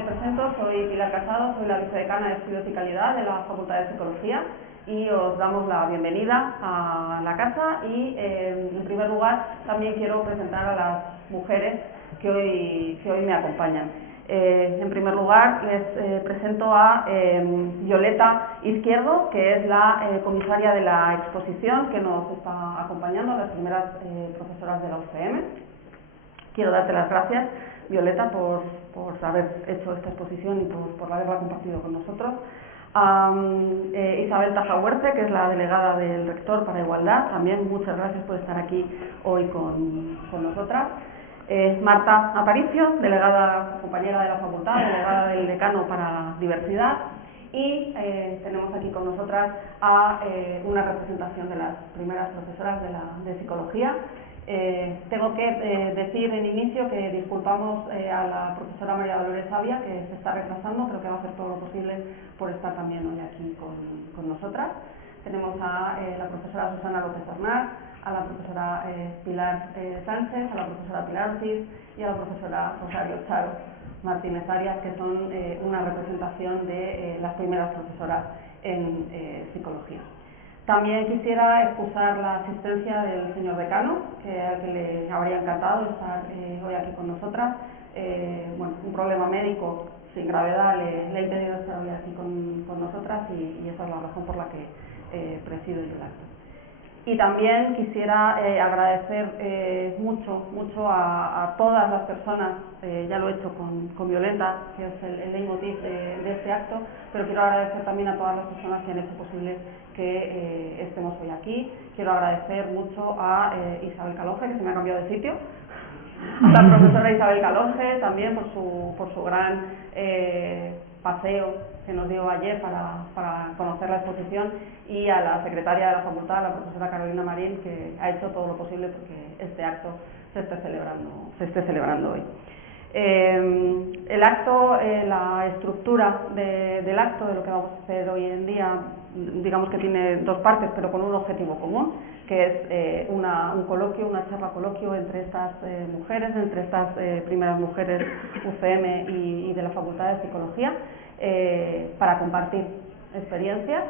me presento, soy Pilar Casado, soy la vicedecana de Estudios y Calidad de la Facultad de Psicología y os damos la bienvenida a la casa y en primer lugar también quiero presentar a las mujeres que hoy me acompañan. En primer lugar les presento a Violeta Izquierdo, que es la comisaria de la exposición que nos está acompañando, las primeras profesoras de la UCM. Quiero darte las gracias, Violeta, por haber hecho esta exposición y por haberla compartido con nosotros. A Isabel Tajahuerce, que es la delegada del rector para Igualdad, también muchas gracias por estar aquí hoy con nosotras. Marta Aparicio, delegada, compañera de la facultad, delegada del decano para diversidad, y tenemos aquí con nosotras a una representación de las primeras profesoras de psicología. Tengo que decir en inicio que disculpamos a la profesora María Dolores Avia, que se está retrasando, pero que va a hacer todo lo posible por estar también hoy aquí con nosotras. Tenemos a la profesora Susana López Arnaz, a la profesora Pilar Sánchez, a la profesora Pilar Ortiz y a la profesora Rosario Charo Martínez Arias, que son una representación de las primeras profesoras en psicología. También quisiera excusar la asistencia del señor decano, al que le habría encantado estar hoy aquí con nosotras. Bueno, un problema médico sin gravedad le ha impedido estar hoy aquí con nosotras y esa es la razón por la que presido yo el acto. Y también quisiera agradecer mucho a todas las personas, ya lo he hecho con Violeta, que es el leitmotiv de este acto, pero quiero agradecer también a todas las personas que han hecho posible que estemos hoy aquí. Quiero agradecer mucho a Isabel Calonge, que se me ha cambiado de sitio, a la profesora Isabel Calonge también por su gran paseo que nos dio ayer para conocer la exposición, y a la secretaria de la facultad, la profesora Carolina Marín, que ha hecho todo lo posible porque este acto se esté celebrando hoy. El acto, la estructura del acto, de lo que vamos a hacer hoy en día, digamos que tiene dos partes, pero con un objetivo común, que es un coloquio, una charla coloquio entre estas mujeres, entre estas primeras mujeres UCM y de la Facultad de Psicología, para compartir experiencias.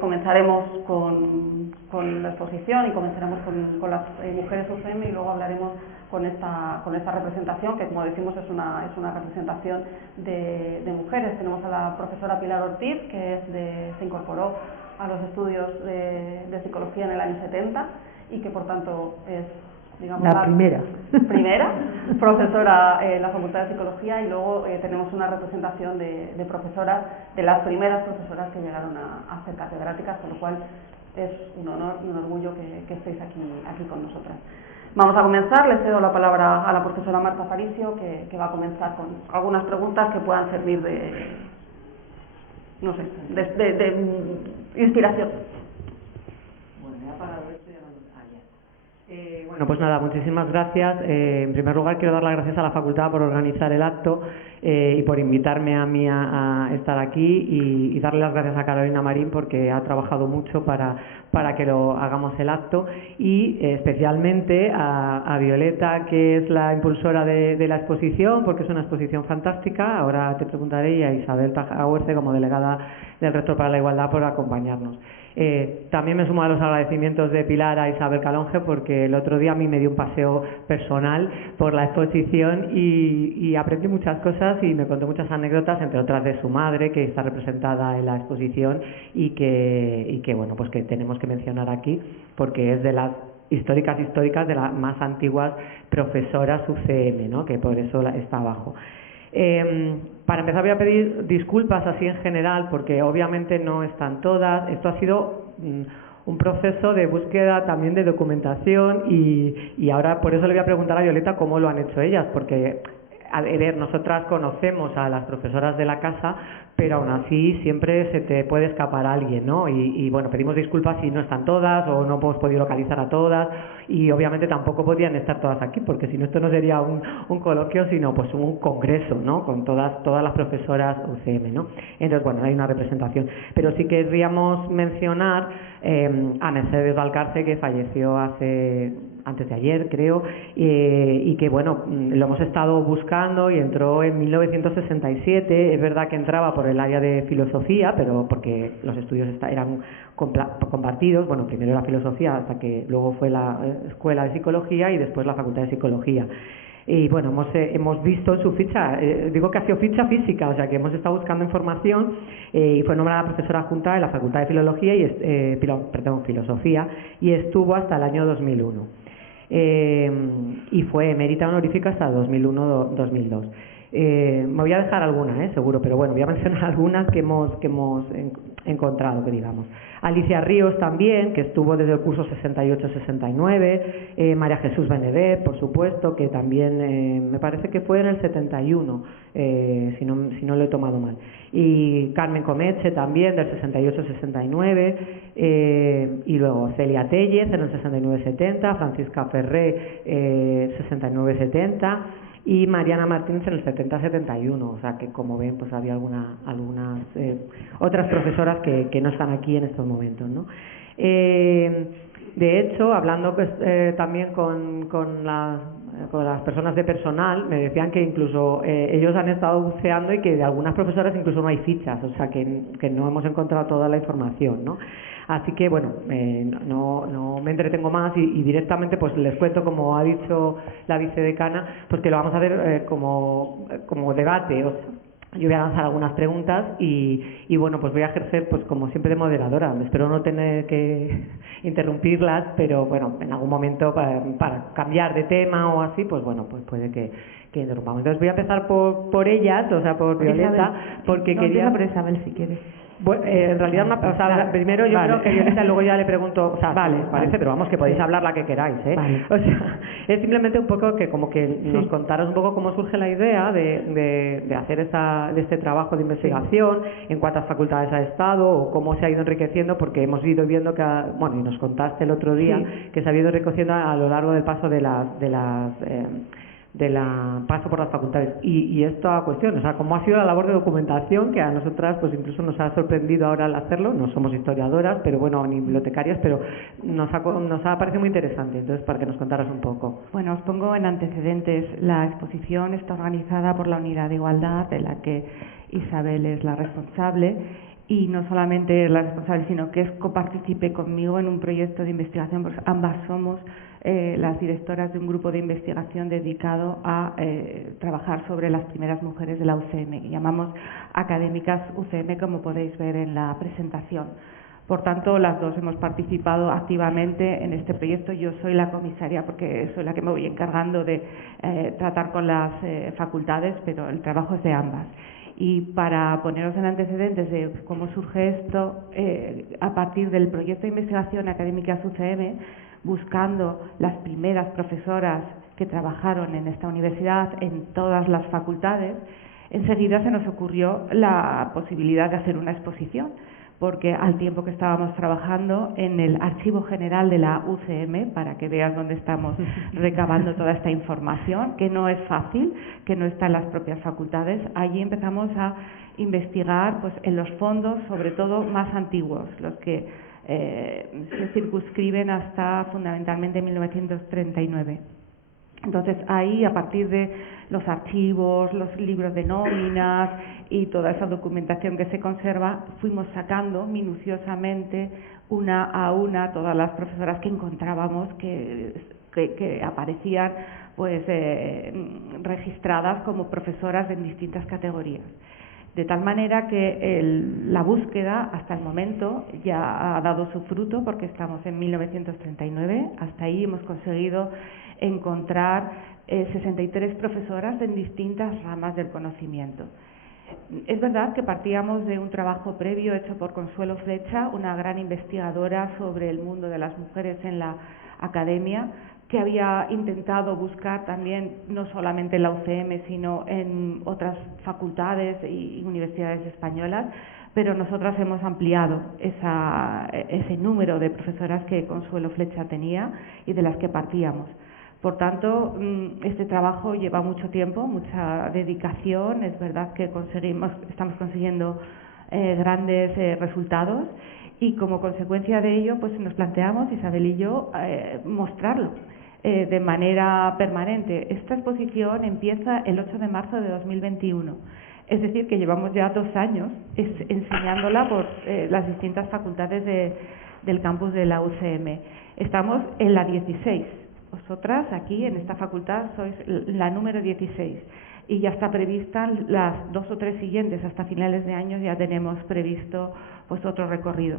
Comenzaremos con la exposición y comenzaremos con las mujeres UCM y luego hablaremos con esta representación, que como decimos es una representación de mujeres. Tenemos a la profesora Pilar Ortiz, que se incorporó a los estudios de psicología en el año 70 y que por tanto es, digamos, la primera profesora en la Facultad de Psicología, y luego tenemos una representación de profesoras, de las primeras profesoras que llegaron a ser catedráticas, con lo cual es un honor y un orgullo que estéis aquí con nosotras. Vamos a comenzar. Le cedo la palabra a la profesora Marta Aparicio, que va a comenzar con algunas preguntas que puedan servir de inspiración. Bueno, pues nada, muchísimas gracias. En primer lugar, quiero dar las gracias a la facultad por organizar el acto y por invitarme a mí a estar aquí, y darle las gracias a Carolina Marín porque ha trabajado mucho para que lo hagamos el acto, y especialmente a Violeta, que es la impulsora de la exposición, porque es una exposición fantástica. Ahora te preguntaré, y a Isabel Tajahuerce, como delegada del rector para la Igualdad, por acompañarnos. También me sumo a los agradecimientos de Pilar a Isabel Calonge, porque el otro día a mí me dio un paseo personal por la exposición y aprendí muchas cosas y me contó muchas anécdotas, entre otras de su madre, que está representada en la exposición y que bueno, pues que tenemos que mencionar aquí, porque es de las históricas de las más antiguas profesoras UCM, ¿no? Que por eso está abajo. Para empezar, voy a pedir disculpas así en general, porque obviamente no están todas. Esto ha sido un proceso de búsqueda también de documentación, y ahora por eso le voy a preguntar a Violeta cómo lo han hecho ellas, porque a ver, nosotras conocemos a las profesoras de la casa, pero aún así siempre se te puede escapar alguien, ¿no? Y bueno, pedimos disculpas si no están todas o no hemos podido localizar a todas, y obviamente tampoco podían estar todas aquí, porque si no, esto no sería un coloquio, sino pues un congreso, ¿no? Con todas las profesoras UCM, ¿no? Entonces, bueno, hay una representación. Pero sí querríamos mencionar a Mercedes Valcarce, que falleció hace antes de ayer, creo, y que, bueno, lo hemos estado buscando y entró en 1967. Es verdad que entraba por el área de filosofía, pero porque los estudios eran compartidos. Bueno, primero la filosofía, hasta que luego fue la escuela de psicología y después la facultad de psicología. Y bueno, hemos visto en su ficha, digo que ha sido ficha física, o sea que hemos estado buscando información, y fue nombrada profesora adjunta de la Facultad de Filología Filosofía, y estuvo hasta el año 2001. Y fue emérita honorífica hasta 2001-2002. Me voy a dejar algunas, seguro, pero bueno, voy a mencionar algunas que hemos encontrado, que digamos. Alicia Ríos también, que estuvo desde el curso 68-69, María Jesús Benedet, por supuesto, que también me parece que fue en el 71, si no lo he tomado mal. Y Carmen Comeche también, del 68-69, y luego Celia Tellez en el 69-70, Francisca Ferré, 69-70, y Mariana Martínez en el 70-71, o sea que, como ven, pues había algunas otras profesoras que no están aquí en estos momentos, ¿no? De hecho, hablando también con las personas de personal, me decían que incluso ellos han estado buceando y que de algunas profesoras incluso no hay fichas, o sea que no hemos encontrado toda la información, ¿no? Así que, bueno, no me entretengo más y directamente pues les cuento, como ha dicho la vicedecana, pues que lo vamos a ver como debate. O sea, yo voy a lanzar algunas preguntas y bueno, pues voy a ejercer, pues como siempre, de moderadora. Espero no tener que interrumpirlas, pero bueno, en algún momento para cambiar de tema o así, pues bueno, pues puede que interrumpamos. Entonces voy a empezar por ellas, o sea, por Violeta, Isabel, porque no, quería... por Isabel, si quieres. Bueno, en realidad, primero yo creo que Violeta, luego ya le pregunto, o sea, si os parece, pero vamos, que podéis hablar la que queráis, ¿eh? Vale. O sea, es simplemente un poco que como que nos contaros un poco cómo surge la idea de hacer este trabajo de investigación, en cuántas facultades ha estado o cómo se ha ido enriqueciendo, porque hemos ido viendo que, bueno, y nos contaste el otro día, que se ha ido enriqueciendo a lo largo del paso de la paso por las facultades y esta cuestión, o sea, cómo ha sido la labor de documentación, que a nosotras pues incluso nos ha sorprendido ahora al hacerlo. No somos historiadoras, pero bueno, ni bibliotecarias, pero nos ha parecido muy interesante. Entonces, para que nos contaras un poco. Bueno, os pongo en antecedentes. La exposición está organizada por la Unidad de Igualdad, de la que Isabel es la responsable, y no solamente es la responsable, sino que es copartícipe conmigo en un proyecto de investigación, pues ambas somos las directoras de un grupo de investigación dedicado a trabajar sobre las primeras mujeres de la UCM, que llamamos Académicas UCM, como podéis ver en la presentación. Por tanto, las dos hemos participado activamente en este proyecto. Yo soy la comisaria porque soy la que me voy encargando de tratar con las facultades, pero el trabajo es de ambas. Y para poneros en antecedentes de cómo surge esto, a partir del proyecto de investigación Académicas UCM, buscando las primeras profesoras que trabajaron en esta universidad en todas las facultades, enseguida se nos ocurrió la posibilidad de hacer una exposición, porque al tiempo que estábamos trabajando en el Archivo General de la UCM, para que veas dónde estamos recabando toda esta información, que no es fácil, que no está en las propias facultades, allí empezamos a investigar pues en los fondos, sobre todo más antiguos, los que se circunscriben hasta fundamentalmente 1939. Entonces ahí, a partir de los archivos, los libros de nóminas y toda esa documentación que se conserva, fuimos sacando minuciosamente una a una todas las profesoras que encontrábamos que aparecían pues registradas como profesoras en distintas categorías. De tal manera que la búsqueda hasta el momento ya ha dado su fruto, porque estamos en 1939, hasta ahí hemos conseguido encontrar 63 profesoras en distintas ramas del conocimiento. Es verdad que partíamos de un trabajo previo hecho por Consuelo Flecha, una gran investigadora sobre el mundo de las mujeres en la academia, que había intentado buscar también, no solamente en la UCM, sino en otras facultades y universidades españolas, pero nosotras hemos ampliado ese número de profesoras que Consuelo Flecha tenía y de las que partíamos. Por tanto, este trabajo lleva mucho tiempo, mucha dedicación. Es verdad que estamos consiguiendo grandes resultados, y como consecuencia de ello pues nos planteamos, Isabel y yo, mostrarlo. de manera permanente. Esta exposición empieza el 8 de marzo de 2021. Es decir, que llevamos ya 2 años enseñándola por las distintas facultades del campus de la UCM. Estamos en la 16. Vosotras aquí en esta facultad sois la número 16 y ya está prevista las 2 o 3 siguientes. Hasta finales de año ya tenemos previsto pues otro recorrido.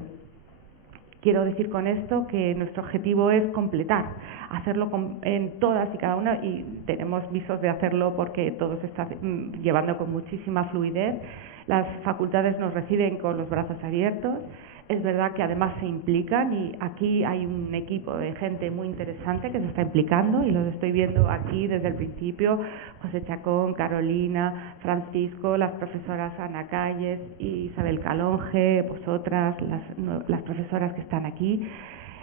Quiero decir con esto que nuestro objetivo es completar, hacerlo en todas y cada una, y tenemos visos de hacerlo porque todo se está llevando con muchísima fluidez. Las facultades nos reciben con los brazos abiertos. Es verdad que además se implican y aquí hay un equipo de gente muy interesante que se está implicando y los estoy viendo aquí desde el principio: José Chacón, Carolina, Francisco, las profesoras Ana Calles y Isabel Calonge, vosotras, las profesoras que están aquí.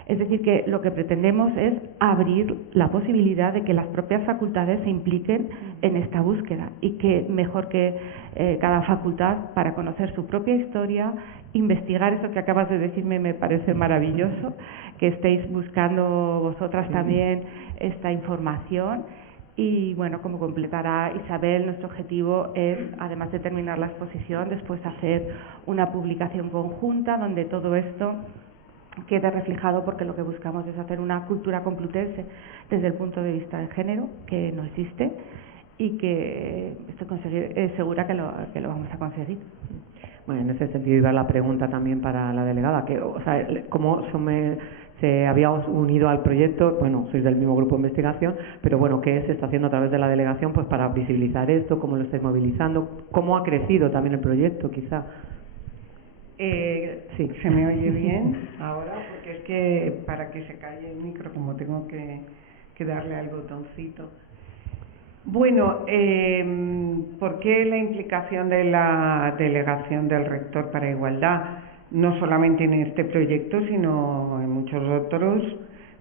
Es decir, que lo que pretendemos es abrir la posibilidad de que las propias facultades se impliquen en esta búsqueda y que mejor que cada facultad para conocer su propia historia, investigar eso que acabas de decirme, me parece maravilloso, que estéis buscando vosotras también esta información. Y bueno, como completará Isabel, nuestro objetivo es, además de terminar la exposición, después hacer una publicación conjunta donde todo esto quede reflejado, porque lo que buscamos es hacer una cultura complutense desde el punto de vista del género, que no existe y que estoy segura que lo vamos a conseguir. Bueno, en ese sentido iba la pregunta también para la delegada, que, o sea, ¿cómo se había unido al proyecto? Bueno, sois del mismo grupo de investigación, pero bueno, ¿qué se está haciendo a través de la delegación pues para visibilizar esto? ¿Cómo lo estáis movilizando? ¿Cómo ha crecido también el proyecto, quizá? Sí, se me oye bien ahora, porque es que para que se calle el micro, como tengo que darle al botoncito. Bueno, ¿por qué la implicación de la delegación del rector para igualdad? No solamente en este proyecto, sino en muchos otros,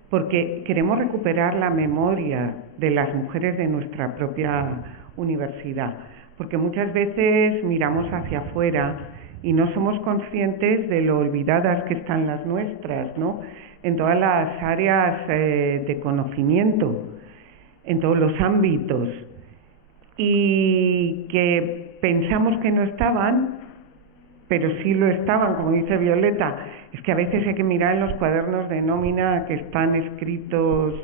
porque queremos recuperar la memoria de las mujeres de nuestra propia universidad, porque muchas veces miramos hacia afuera y no somos conscientes de lo olvidadas que están las nuestras, ¿no? En todas las áreas de conocimiento, en todos los ámbitos, y que pensamos que no estaban, pero sí lo estaban, como dice Violeta. Es que a veces hay que mirar en los cuadernos de nómina que están escritos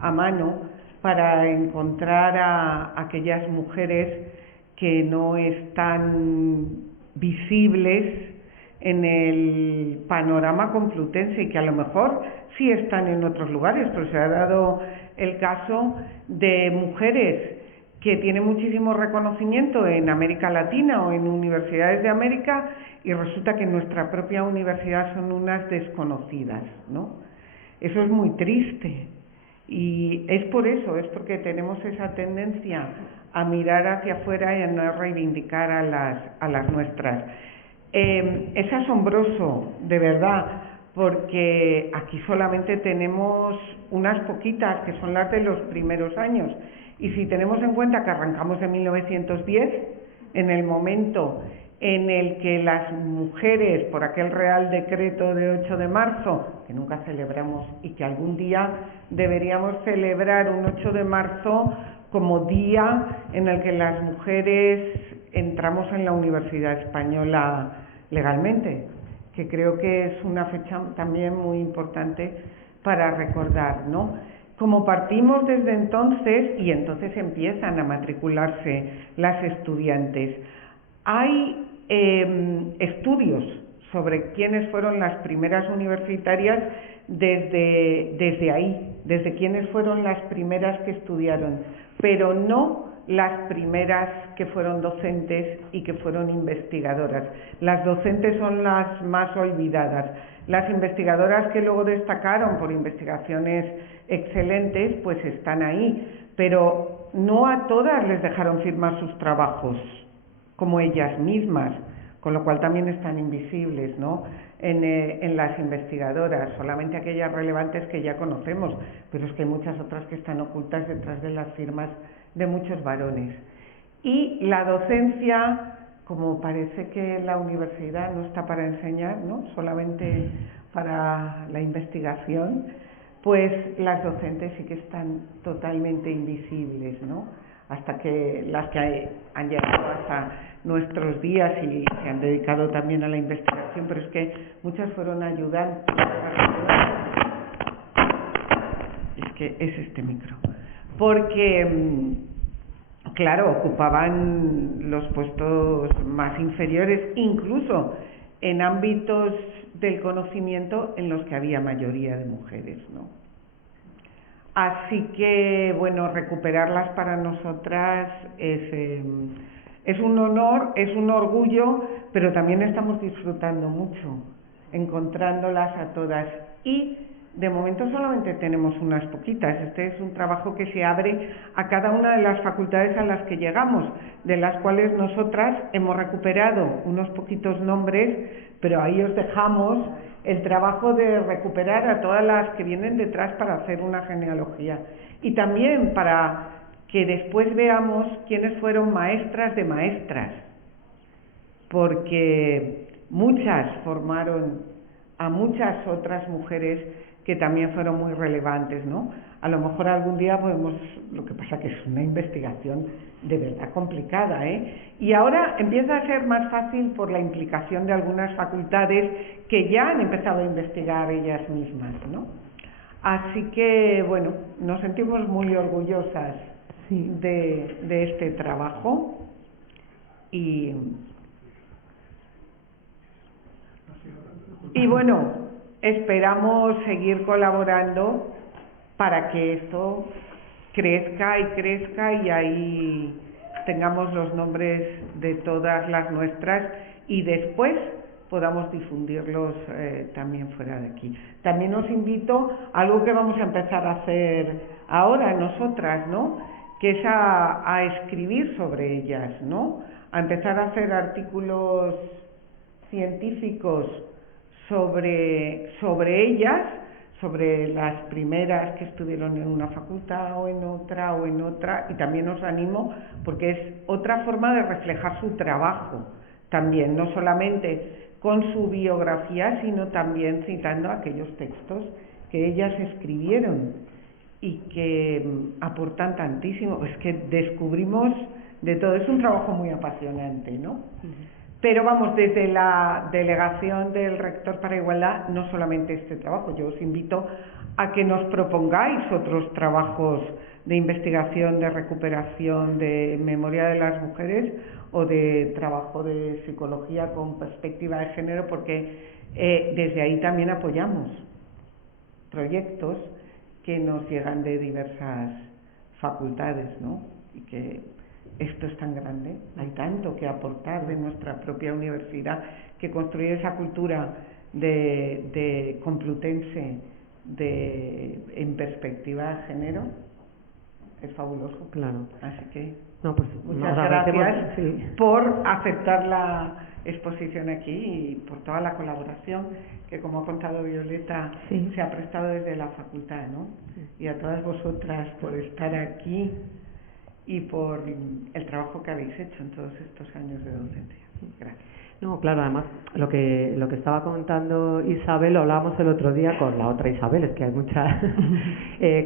a mano para encontrar a aquellas mujeres que no están visibles en el panorama complutense y que a lo mejor sí están en otros lugares, pero se ha dado el caso de mujeres que tienen muchísimo reconocimiento en América Latina o en universidades de América, y resulta que en nuestra propia universidad son unas desconocidas, ¿no? Eso es muy triste, y es por eso, es porque tenemos esa tendencia a mirar hacia afuera y a no reivindicar a las nuestras. Es asombroso, de verdad, porque aquí solamente tenemos unas poquitas, que son las de los primeros años, y si tenemos en cuenta que arrancamos en 1910, en el momento en el que las mujeres, por aquel Real Decreto de 8 de marzo, que nunca celebramos y que algún día deberíamos celebrar un 8 de marzo como día en el que las mujeres entramos en la Universidad Española legalmente, que creo que es una fecha también muy importante para recordar, ¿no? Como partimos desde entonces, y entonces empiezan a matricularse las estudiantes, hay estudios sobre quiénes fueron las primeras universitarias desde ahí, desde quiénes fueron las primeras que estudiaron, pero no las primeras que fueron docentes y que fueron investigadoras. Las docentes son las más olvidadas. Las investigadoras que luego destacaron por investigaciones excelentes, pues están ahí, pero no a todas les dejaron firmar sus trabajos como ellas mismas, con lo cual también están invisibles, ¿no? En las investigadoras, solamente aquellas relevantes que ya conocemos, pero es que hay muchas otras que están ocultas detrás de las firmas de muchos varones. Y la docencia, como parece que la universidad no está para enseñar, ¿no? Solamente para la investigación, pues las docentes sí que están totalmente invisibles, ¿no? Hasta que las que han llegado hasta nuestros días y se han dedicado también a la investigación, pero es que muchas fueron ayudantes. Es que es este micro. Porque, claro, ocupaban los puestos más inferiores, incluso en ámbitos del conocimiento en los que había mayoría de mujeres, ¿no? Así que, bueno, recuperarlas para nosotras es un honor, es un orgullo, pero también estamos disfrutando mucho, encontrándolas a todas. Y de momento solamente tenemos unas poquitas. Este es un trabajo que se abre a cada una de las facultades a las que llegamos, de las cuales nosotras hemos recuperado unos poquitos nombres, pero ahí os dejamos el trabajo de recuperar a todas las que vienen detrás para hacer una genealogía. Y también para que después veamos quiénes fueron maestras de maestras, porque muchas formaron a muchas otras mujeres que también fueron muy relevantes, ¿no? A lo mejor algún día podemos, lo que pasa que es una investigación de verdad complicada, ¿eh? Y ahora empieza a ser más fácil por la implicación de algunas facultades que ya han empezado a investigar ellas mismas, ¿no? Así que, bueno, nos sentimos muy orgullosas de este trabajo y bueno, esperamos seguir colaborando para que esto crezca y crezca y ahí tengamos los nombres de todas las nuestras y después podamos difundirlos también fuera de aquí. También os invito a algo que vamos a empezar a hacer ahora nosotras, ¿no? Que es a escribir sobre ellas, ¿no? A empezar a hacer artículos científicos sobre ellas, sobre las primeras que estuvieron en una facultad o en otra, y también os animo porque es otra forma de reflejar su trabajo también, no solamente con su biografía, sino también citando aquellos textos que ellas escribieron y que aportan tantísimo. Es que descubrimos de todo, es un trabajo muy apasionante, ¿no? Pero vamos, desde la delegación del Rector para Igualdad, no solamente este trabajo, yo os invito a que nos propongáis otros trabajos de investigación, de recuperación, de memoria de las mujeres o de trabajo de psicología con perspectiva de género, porque desde ahí también apoyamos proyectos que nos llegan de diversas facultades, ¿no? Y que esto es tan grande, hay tanto que aportar de nuestra propia universidad, que construir esa cultura de complutense en perspectiva de género es fabuloso. Claro. Así que pues, muchas gracias por aceptar la exposición aquí y por toda la colaboración que, como ha contado Violeta, se ha prestado desde la facultad, ¿no? Y a todas vosotras por estar aquí y por el trabajo que habéis hecho en todos estos años de docencia. Gracias. No, claro, además lo que estaba comentando Isabel lo hablábamos el otro día con la otra Isabel, es que hay muchas,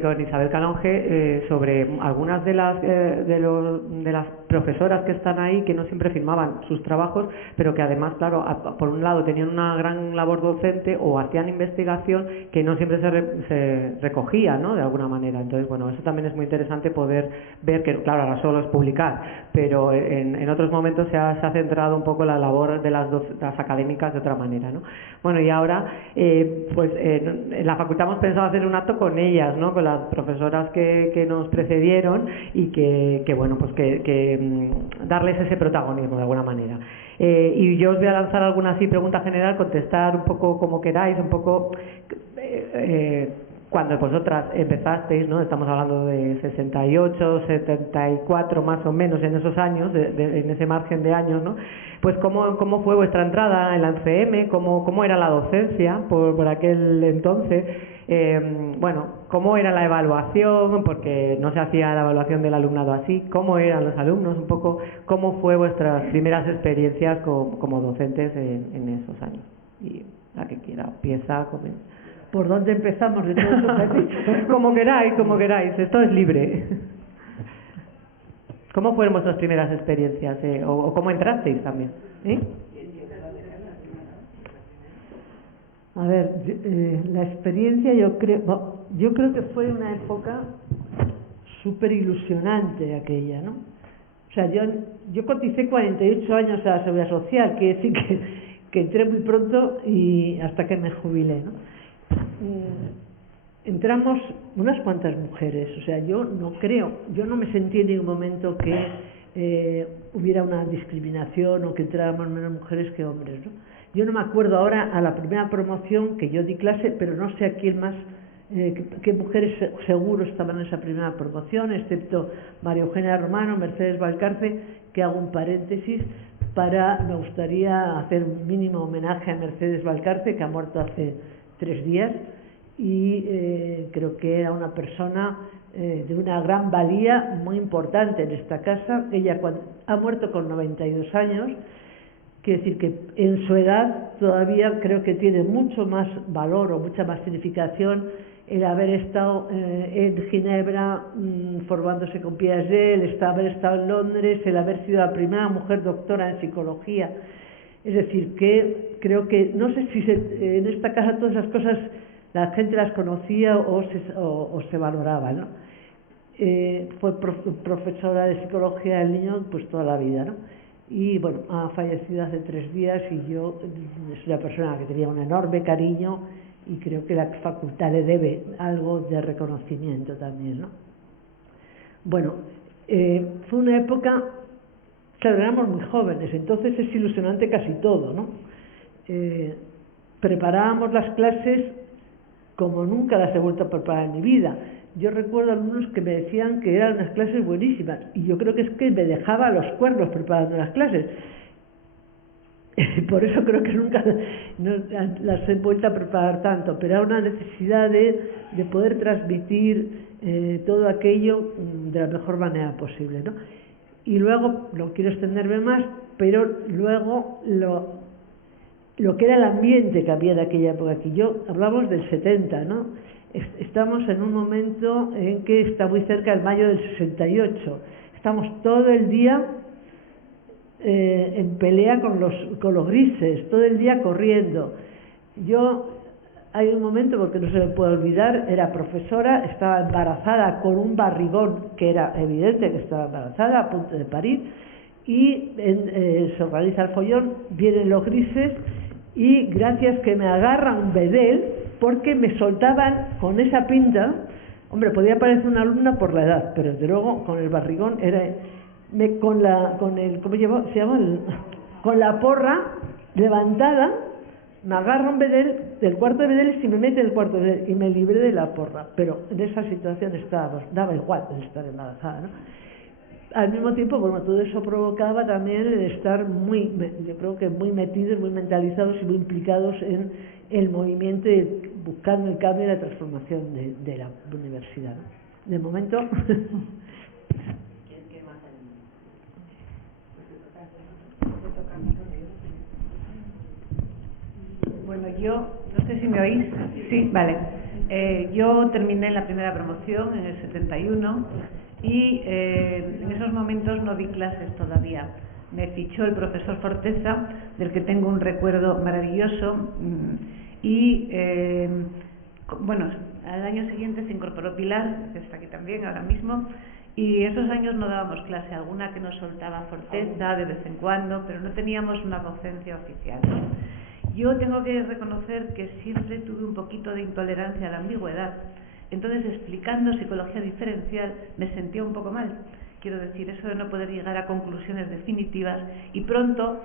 con Isabel Canonge, sobre algunas de las profesoras que están ahí que no siempre firmaban sus trabajos, pero que además, claro, por un lado tenían una gran labor docente o hacían investigación que no siempre se recogía, ¿no?, de alguna manera. Entonces, bueno, eso también es muy interesante poder ver que, claro, ahora solo es publicar, pero en otros momentos se ha centrado un poco la labor de las académicas de otra manera, ¿no? Bueno, y ahora, en la facultad hemos pensado hacer un acto con ellas, ¿no?, con las profesoras que nos precedieron y que bueno, pues que darles ese protagonismo de alguna manera. Y yo os voy a lanzar alguna así pregunta general, contestar un poco como queráis, un poco cuando vosotras empezasteis, ¿no? Estamos hablando de 68, 74 más o menos, en esos años, en ese margen de años, ¿no? Pues cómo fue vuestra entrada en la UCM, cómo era la docencia por aquel entonces, bueno, cómo era la evaluación, porque no se hacía la evaluación del alumnado así, cómo eran los alumnos, un poco cómo fue vuestras primeras experiencias como docentes en esos años. Y la que quiera, empieza, comenta. ¿Por dónde empezamos de todo eso que has dicho? Como queráis, esto es libre. ¿Cómo fueron vuestras primeras experiencias? ¿O cómo entrasteis también? A ver, la experiencia yo creo que fue una época súper ilusionante aquella, ¿no? O sea, yo coticé 48 años a la Seguridad Social, quiere decir que entré muy pronto y hasta que me jubilé, ¿no? Entramos unas cuantas mujeres, o sea, yo no me sentí en ningún momento que hubiera una discriminación o que entráramos menos mujeres que hombres, ¿no? Yo no me acuerdo ahora a la primera promoción que yo di clase, pero no sé a quién más, qué mujeres seguro estaban en esa primera promoción, excepto María Eugenia Romano, Mercedes Valcarce, que hago un paréntesis me gustaría hacer un mínimo homenaje a Mercedes Valcarce, que ha muerto hace 3 días, y creo que era una persona de una gran valía, muy importante en esta casa. Ella ha muerto con 92 años, quiere decir que en su edad todavía creo que tiene mucho más valor o mucha más significación el haber estado en Ginebra formándose con Piaget, haber estado en Londres, el haber sido la primera mujer doctora en psicología. Es decir, que creo que, no sé si en esta casa todas esas cosas la gente las conocía o se valoraba, ¿no? Fue profesora de psicología del niño pues toda la vida, ¿no? Y bueno, ha fallecido hace 3 días y yo es una persona que tenía un enorme cariño y creo que la facultad le debe algo de reconocimiento también, ¿no? Bueno, fue una época, claro, éramos muy jóvenes, entonces es ilusionante casi todo, ¿no? Preparábamos las clases como nunca las he vuelto a preparar en mi vida. Yo recuerdo alumnos que me decían que eran unas clases buenísimas y yo creo que es que me dejaba los cuernos preparando las clases. Por eso creo que nunca las he vuelto a preparar tanto, pero era una necesidad de poder transmitir todo aquello de la mejor manera posible, ¿no? Y luego, no quiero extenderme más, pero luego lo que era el ambiente que había de aquella época aquí. Hablamos del 70, ¿no? Estamos en un momento en que está muy cerca del mayo del 68. Estamos todo el día en pelea con los grises, todo el día corriendo. Hay un momento, porque no se me puede olvidar, era profesora, estaba embarazada con un barrigón, que era evidente que estaba embarazada, a punto de parir, y se organiza el follón, vienen los grises, y gracias que me agarra un bedel, porque me soltaban con esa pinta. Hombre, podía parecer una alumna por la edad, pero desde luego con el barrigón con la porra levantada, me agarra un bedel del cuarto de bedeles y me mete en el cuarto de bedel y me libré de la porra. Pero en esa situación daba igual el estar embarazada, ¿no? Al mismo tiempo, bueno, todo eso provocaba también el estar yo creo que muy metidos, muy mentalizados y muy implicados en el movimiento y buscando el cambio y la transformación de la universidad, ¿no? De momento. Bueno, yo, no sé si me oís. Sí, vale. Yo terminé la primera promoción en el 71 y en esos momentos no di clases todavía. Me fichó el profesor Forteza, del que tengo un recuerdo maravilloso, y bueno, al año siguiente se incorporó Pilar, que está aquí también ahora mismo, y esos años no dábamos clase, alguna que nos soltaba Forteza de vez en cuando, pero no teníamos una docencia oficial, ¿no? Yo tengo que reconocer que siempre tuve un poquito de intolerancia a la ambigüedad, entonces explicando psicología diferencial me sentía un poco mal. Quiero decir, eso de no poder llegar a conclusiones definitivas, y pronto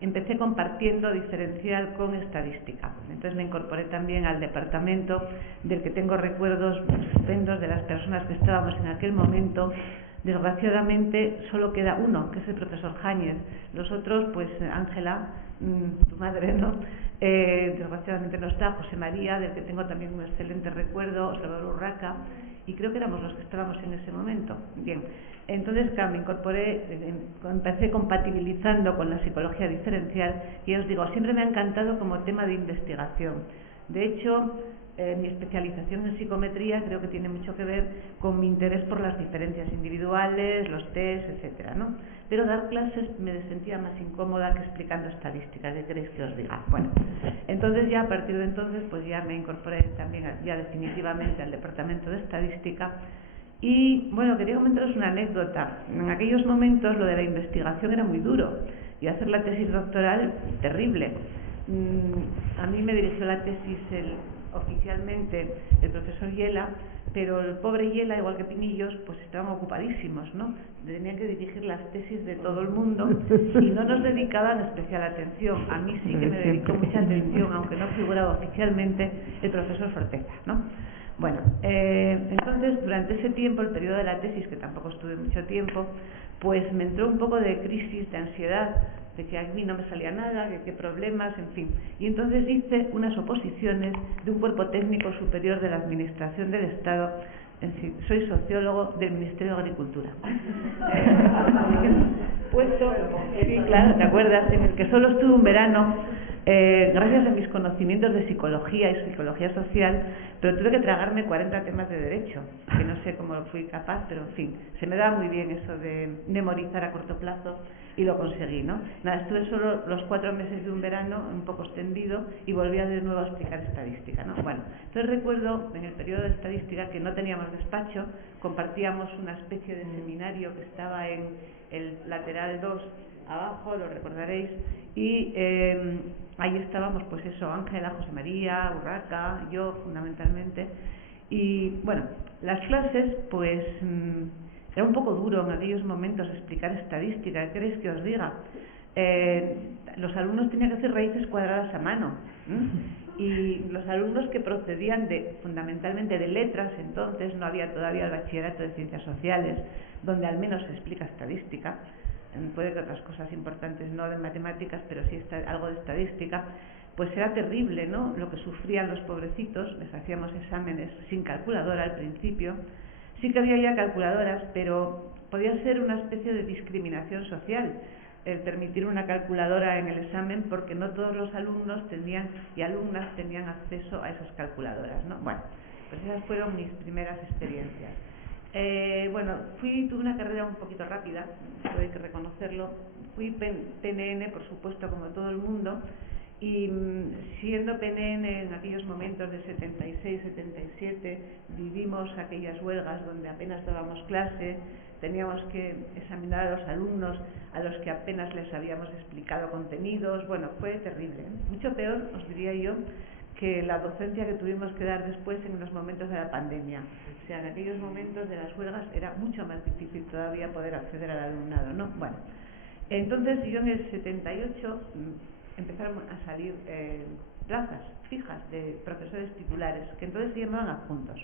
empecé compartiendo diferencial con estadística. Entonces me incorporé también al departamento, del que tengo recuerdos estupendos de las personas que estábamos en aquel momento. Desgraciadamente solo queda uno, que es el profesor Jáñez. Los otros, pues Ángela, tu madre, ¿no? Desgraciadamente no está, José María, del que tengo también un excelente recuerdo, Salvador Urraca, y creo que éramos los que estábamos en ese momento. Bien, entonces claro, me incorporé, empecé compatibilizando con la psicología diferencial, y os digo, siempre me ha encantado como tema de investigación. De hecho, mi especialización en psicometría creo que tiene mucho que ver con mi interés por las diferencias individuales, los test, etcétera, ¿no? Pero dar clases me sentía más incómoda que explicando estadística. ¿Qué queréis que os diga? Bueno, entonces ya a partir de entonces pues ya me incorporé también ya definitivamente al departamento de estadística. Y bueno, quería comentaros una anécdota. En aquellos momentos lo de la investigación era muy duro y hacer la tesis doctoral terrible. A mí me dirigió la tesis oficialmente el profesor Yela, pero el pobre Yela, igual que Pinillos, pues estaban ocupadísimos, ¿no? Tenían que dirigir las tesis de todo el mundo y no nos dedicaban especial atención. A mí sí que me dedicó mucha atención, aunque no figuraba oficialmente, el profesor Forteza, ¿no? Bueno, entonces durante ese tiempo, el periodo de la tesis, que tampoco estuve mucho tiempo, pues me entró un poco de crisis, de ansiedad, de que a mí no me salía nada, que qué problemas, en fin. Y entonces hice unas oposiciones de un cuerpo técnico superior de la Administración del Estado. Soy sociólogo del Ministerio de Agricultura. Puesto, sí, claro, ¿te acuerdas? En el que solo estuve un verano, gracias a mis conocimientos de psicología y psicología social, pero tuve que tragarme 40 temas de derecho, que no sé cómo fui capaz, pero en fin, se me daba muy bien eso de memorizar a corto plazo y lo conseguí, ¿no? Nada, estuve solo los 4 meses de un verano, un poco extendido, y volví de nuevo a explicar estadística, ¿no? Bueno, entonces recuerdo en el periodo de estadística que no teníamos despacho, compartíamos una especie de seminario que estaba en el lateral 2 abajo, lo recordaréis, y ahí estábamos, pues eso, Ángela, José María, Urraca, yo fundamentalmente, y bueno, las clases, pues era un poco duro en aquellos momentos explicar estadística. ¿Qué queréis que os diga? Los alumnos tenían que hacer raíces cuadradas a mano, y los alumnos que procedían fundamentalmente de letras, entonces no había todavía el bachillerato de ciencias sociales, donde al menos se explica estadística, puede que otras cosas importantes no de matemáticas, pero sí algo de estadística, pues era terrible, ¿no? Lo que sufrían los pobrecitos. Les hacíamos exámenes sin calculadora al principio. Sí que había ya calculadoras, pero podía ser una especie de discriminación social el permitir una calculadora en el examen, porque no todos los alumnos y alumnas tenían acceso a esas calculadoras, ¿no? Bueno, pues esas fueron mis primeras experiencias. Bueno, tuve una carrera un poquito rápida, hay que reconocerlo. Fui PNN, por supuesto, como todo el mundo, y siendo PNN en aquellos momentos de 76, 77, vivimos aquellas huelgas donde apenas dábamos clase, teníamos que examinar a los alumnos a los que apenas les habíamos explicado contenidos. Bueno, fue terrible, mucho peor, os diría yo, que la docencia que tuvimos que dar después en los momentos de la pandemia. O sea, en aquellos momentos de las huelgas era mucho más difícil todavía poder acceder al alumnado, ¿no? Bueno, entonces yo en el 78 empezaron a salir plazas fijas de profesores titulares, que entonces se llamaban adjuntos.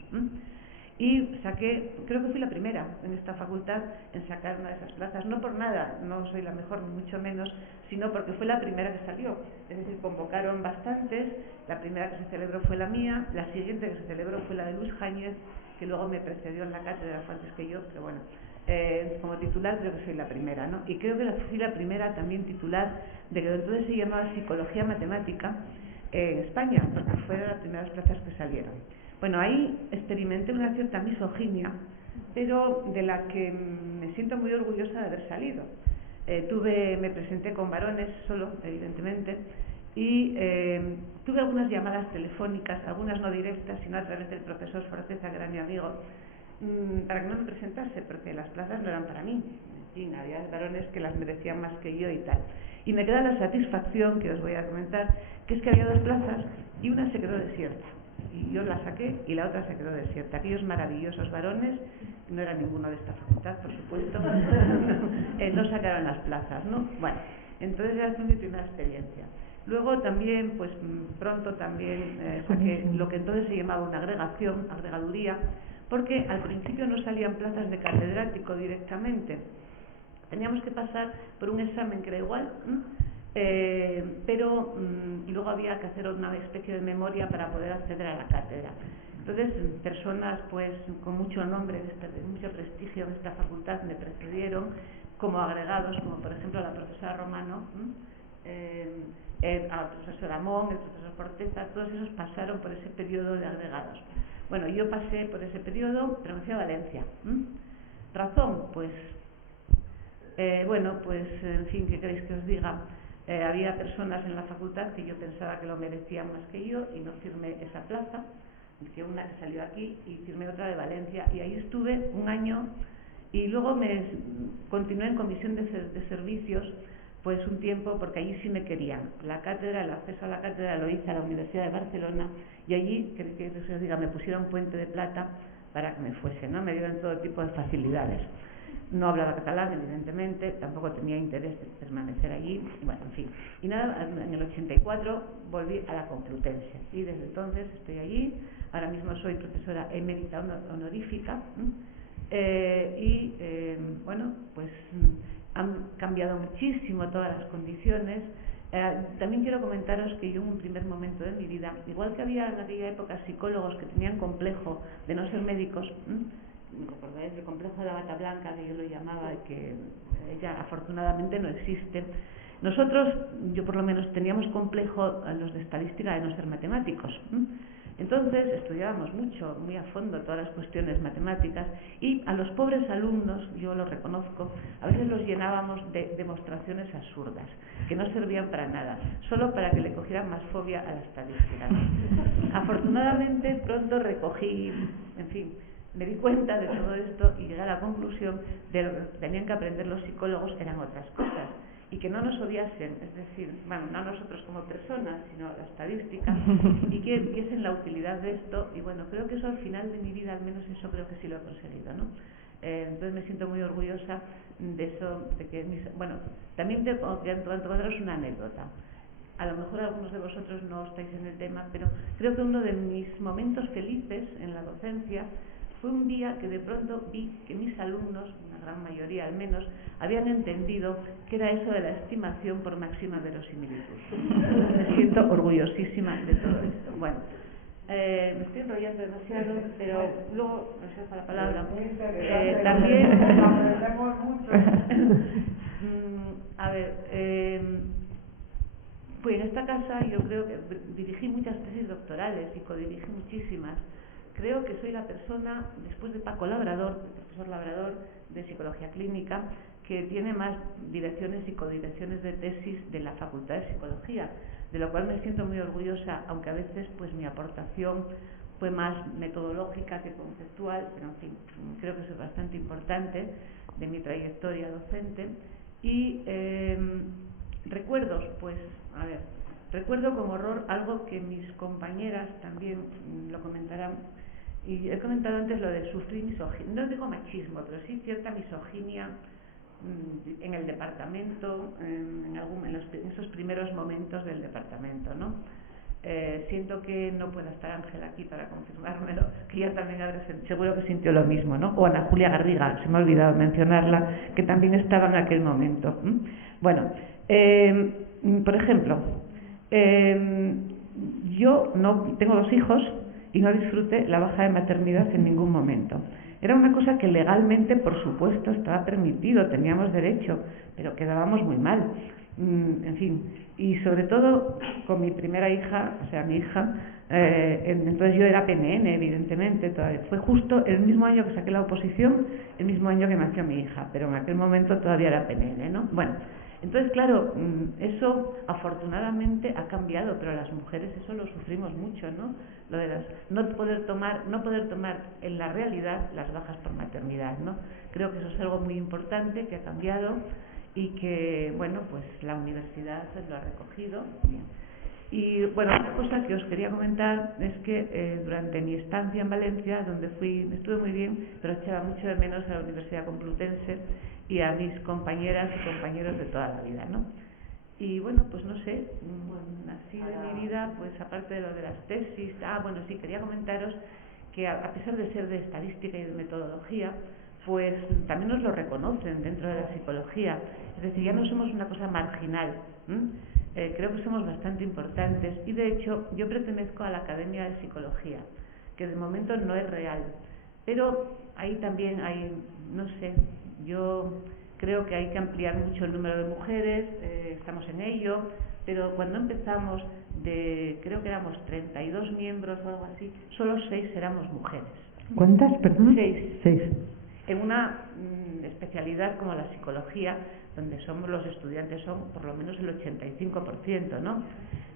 Y saqué, creo que fui la primera en esta facultad en sacar una de esas plazas, no por nada, no soy la mejor ni mucho menos, sino porque fue la primera que salió. Es decir, convocaron bastantes, la primera que se celebró fue la mía, la siguiente que se celebró fue la de Luis Jáñez, que luego me precedió en la cátedra, fue antes que yo, pero bueno, como titular creo que soy la primera, ¿no? Y creo que fui la primera también titular de que entonces se llamaba Psicología Matemática en España, porque fueron las primeras plazas que salieron. Bueno, ahí experimenté una cierta misoginia, pero de la que me siento muy orgullosa de haber salido. Me presenté con varones solo, evidentemente, y tuve algunas llamadas telefónicas, algunas no directas, sino a través del profesor Forteza, que era mi amigo, para que no me presentase, porque las plazas no eran para mí. En fin, había varones que las merecían más que yo y tal. Y me queda la satisfacción, que os voy a comentar, que es que había 2 plazas y una se quedó desierta. Y yo la saqué y la otra se quedó desierta. Aquellos maravillosos varones, no era ninguno de esta facultad, por supuesto, no sacaron las plazas, ¿no? Bueno, entonces esa fue mi primera experiencia. Luego también, pues pronto también saqué lo que entonces se llamaba una agregaduría, porque al principio no salían plazas de catedrático directamente. Teníamos que pasar por un examen que era igual, pero luego había que hacer una especie de memoria para poder acceder a la cátedra. Entonces, personas pues con mucho nombre, mucho prestigio en esta facultad me precedieron como agregados, como por ejemplo la profesora Romano, al profesor Amón, el profesor Forteza, todos esos pasaron por ese periodo de agregados. Bueno, yo pasé por ese periodo, pero me fui a Valencia. ¿Razón? Pues, en fin, ¿qué queréis que os diga? Había personas en la facultad que yo pensaba que lo merecían más que yo y no firmé esa plaza, que una que salió aquí y firmé otra de Valencia, y ahí estuve un año y luego me continué en comisión de servicios pues un tiempo, porque allí sí me querían. La cátedra, el acceso a la cátedra lo hice a la Universidad de Barcelona y allí, que os diga, me pusieron puente de plata para que me fuese, ¿no? Me dieron todo tipo de facilidades. No hablaba catalán, evidentemente, tampoco tenía interés de permanecer allí, y bueno, en fin. Y nada, en el 84 volví a la Complutense y desde entonces estoy allí. Ahora mismo soy profesora emérita honorífica bueno, pues han cambiado muchísimo todas las condiciones. También quiero comentaros que yo en un primer momento de mi vida, igual que había en aquella época psicólogos que tenían complejo de no ser médicos, recordáis el complejo de la bata blanca, que yo lo llamaba, y que ya afortunadamente no existe. Nosotros, yo por lo menos, teníamos complejo, los de estadística, de no ser matemáticos. Entonces estudiábamos mucho, muy a fondo, todas las cuestiones matemáticas, y a los pobres alumnos, yo lo reconozco, a veces los llenábamos de demostraciones absurdas, que no servían para nada, solo para que le cogieran más fobia a la estadística. Afortunadamente pronto recogí, en fin, me di cuenta de todo esto y llegué a la conclusión de lo que tenían que aprender los psicólogos eran otras cosas, y que no nos odiasen, es decir, bueno, no nosotros como personas, sino la estadística, y que viesen la utilidad de esto. Y bueno, creo que eso al final de mi vida, al menos eso creo que sí lo he conseguido, ¿no? Entonces me siento muy orgullosa de eso, de que bueno, también tengo que contaros una anécdota. A lo mejor algunos de vosotros no estáis en el tema, pero creo que uno de mis momentos felices en la docencia fue un día que de pronto vi que mis alumnos, una gran mayoría al menos, habían entendido que era eso de la estimación por máxima verosimilitud. Me siento orgullosísima de todo esto. Bueno, me estoy enrollando demasiado, pero luego os dejo la palabra. También aprendemos mucho. A ver, pues en esta casa yo creo que dirigí muchas tesis doctorales y codirigí muchísimas. Creo que soy la persona, después de Paco Labrador, el profesor Labrador, de Psicología Clínica, que tiene más direcciones y codirecciones de tesis de la Facultad de Psicología, de lo cual me siento muy orgullosa, aunque a veces pues mi aportación fue más metodológica que conceptual, pero en fin, creo que eso es bastante importante de mi trayectoria docente. Y recuerdos, pues, a ver, recuerdo con horror algo que mis compañeras también lo comentarán. Y he comentado antes lo de sufrir misoginia, no digo machismo, pero sí cierta misoginia en el departamento, en esos primeros momentos del departamento, ¿no? Siento que no pueda estar Ángela aquí para confirmármelo, que ella también seguro que sintió lo mismo, ¿no? O Ana Julia Garriga, se me ha olvidado mencionarla, que también estaba en aquel momento. Bueno, por ejemplo, yo no tengo 2 hijos y no disfruté la baja de maternidad en ningún momento. Era una cosa que legalmente, por supuesto, estaba permitido, teníamos derecho, pero quedábamos muy mal. En fin, y sobre todo con mi primera hija, o sea, mi hija, entonces yo era PNN, evidentemente, todavía. Fue justo el mismo año que saqué la oposición, el mismo año que nació mi hija, pero en aquel momento todavía era PNN, ¿no? Bueno, entonces, claro, eso afortunadamente ha cambiado, pero las mujeres eso lo sufrimos mucho, ¿no? Lo de no poder tomar en la realidad las bajas por maternidad, ¿no? Creo que eso es algo muy importante que ha cambiado y que, bueno, pues la universidad lo ha recogido. Bien. Y bueno, otra cosa que os quería comentar es que durante mi estancia en Valencia, donde estuve muy bien, pero echaba mucho de menos a la Universidad Complutense y a mis compañeras y compañeros de toda la vida, ¿no? Y bueno, pues no sé, así de mi vida, pues aparte de lo de las tesis, bueno, sí, quería comentaros que a pesar de ser de estadística y de metodología, pues también nos lo reconocen dentro de la psicología, es decir, ya no somos una cosa marginal, creo que somos bastante importantes y de hecho yo pertenezco a la Academia de Psicología, que de momento no es real, pero ahí también hay, no sé, yo creo que hay que ampliar mucho el número de mujeres, estamos en ello, pero cuando empezamos, creo que éramos 32 miembros o algo así, solo 6 éramos mujeres. ¿Cuántas, perdón? 6. En una especialidad como la psicología, donde los estudiantes son por lo menos el 85%, ¿no?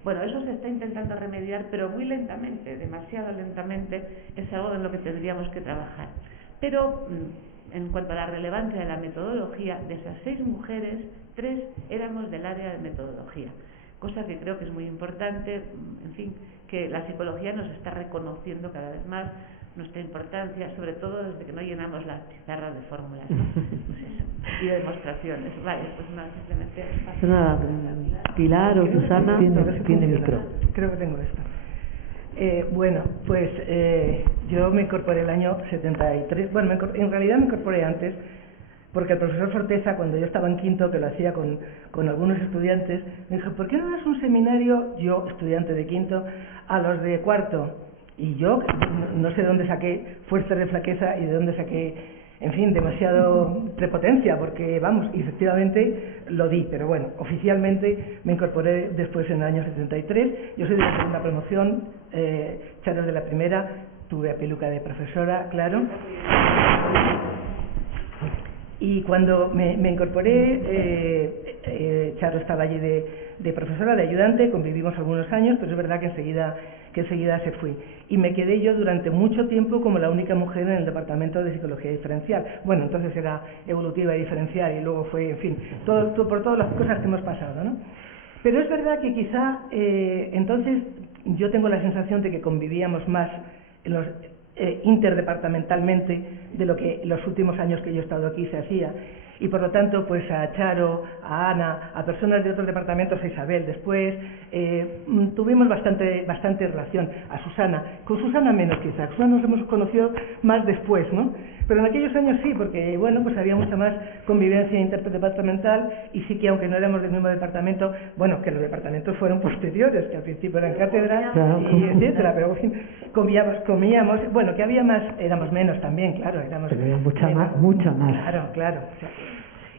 Bueno, eso se está intentando remediar, pero muy lentamente, demasiado lentamente, es algo en lo que tendríamos que trabajar. Pero en cuanto a la relevancia de la metodología, de esas 6 mujeres, 3 éramos del área de metodología, cosa que creo que es muy importante, en fin, que la psicología nos está reconociendo cada vez más nuestra importancia, sobre todo desde que no llenamos las pizarras de fórmulas, ¿no? Pues eso, y de demostraciones. Vale, pues nada, simplemente... Pues nada, Pilar o Susana tiene micro. Creo que tengo esto. Bueno, pues yo me incorporé el año 73, bueno, en realidad me incorporé antes, porque el profesor Forteza, cuando yo estaba en quinto, que lo hacía con algunos estudiantes, me dijo, ¿por qué no das un seminario, yo, estudiante de quinto, a los de cuarto? Y yo no sé de dónde saqué fuerza de flaqueza y de dónde saqué, en fin, demasiado prepotencia, porque vamos, efectivamente lo di, pero bueno, oficialmente me incorporé después en el año 73, yo soy de la segunda promoción, Charo de la primera, tuve a Peluca de profesora, claro, y cuando me incorporé, Charo estaba allí de profesora, de ayudante, convivimos algunos años, pero es verdad que enseguida se fue. Y me quedé yo durante mucho tiempo como la única mujer en el departamento de psicología diferencial. Bueno, entonces era evolutiva y diferencial, y luego fue, en fin, todo por todas las cosas que hemos pasado, ¿no? Pero es verdad que quizá entonces yo tengo la sensación de que convivíamos más en los, interdepartamentalmente de lo que en los últimos años que yo he estado aquí se hacía. Y por lo tanto, pues a Charo, a Ana, a personas de otros departamentos, a Isabel después, tuvimos bastante relación. A Susana, con Susana menos quizás, Susana nos hemos conocido más después, ¿no? Pero en aquellos años sí, porque bueno, pues había mucha más convivencia interdepartamental, y sí que aunque no éramos del mismo departamento, bueno, que los departamentos fueron posteriores, que al principio eran cátedra y etcétera, pero en fin, comíamos, bueno, que había más, éramos menos también, claro, éramos pero había mucha más. Claro.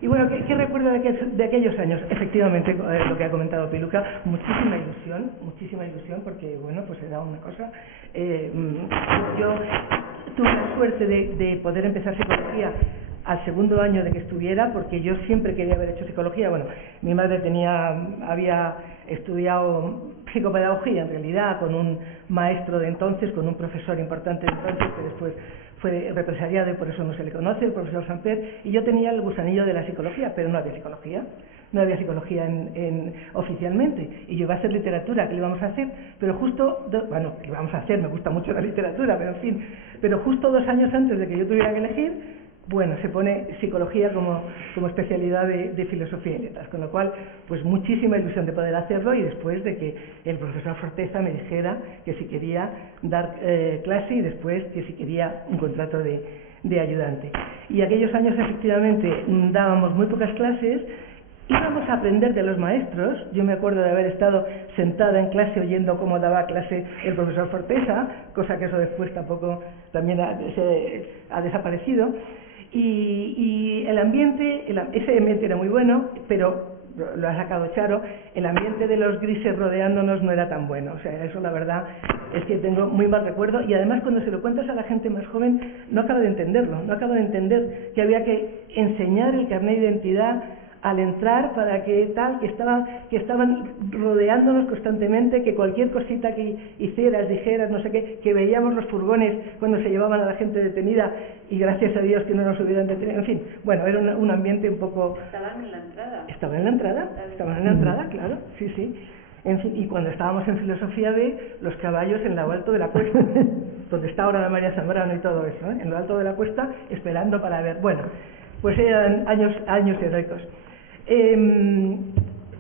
Y bueno, ¿qué recuerdo de aquellos años? Efectivamente, lo que ha comentado Piluca, muchísima ilusión, porque bueno, pues era una cosa. Yo tuve la suerte de poder empezar psicología al segundo año de que estuviera, porque yo siempre quería haber hecho psicología. Bueno, mi madre había estudiado psicopedagogía en realidad con un maestro de entonces, con un profesor importante de entonces, que después fue represaliado y por eso no se le conoce, el profesor Samper, y yo tenía el gusanillo de la psicología, pero no había psicología oficialmente, y yo iba a hacer literatura, ¿qué le íbamos a hacer? Pero justo, ¿qué íbamos a hacer? Me gusta mucho la literatura, pero en fin, pero justo 2 años antes de que yo tuviera que elegir, bueno, se pone psicología como especialidad de filosofía y letras, con lo cual, pues muchísima ilusión de poder hacerlo, y después de que el profesor Forteza me dijera que si quería dar clase, y después que si quería un contrato de ayudante. Y aquellos años efectivamente dábamos muy pocas clases, íbamos a aprender de los maestros. Yo me acuerdo de haber estado sentada en clase oyendo cómo daba clase el profesor Forteza, cosa que eso después tampoco también ha desaparecido. Y el ambiente, ese ambiente era muy bueno, pero lo ha sacado Charo, el ambiente de los grises rodeándonos no era tan bueno. O sea, eso la verdad es que tengo muy mal recuerdo, y además cuando se lo cuentas a la gente más joven no acaba de entenderlo, no acaba de entender que había que enseñar el carnet de identidad al entrar, para que estaban rodeándonos constantemente, que cualquier cosita que hicieras, dijeras, no sé qué, que veíamos los furgones cuando se llevaban a la gente detenida, y gracias a Dios que no nos hubieran detenido, en fin, bueno, era un ambiente un poco... ¿Estaban en la entrada? Estaban en la entrada, claro, sí. En fin, y cuando estábamos en Filosofía B, los caballos en lo alto de la cuesta, donde está ahora la María Zambrano y todo eso, en lo alto de la cuesta, esperando para ver. Bueno, pues eran años heroicos.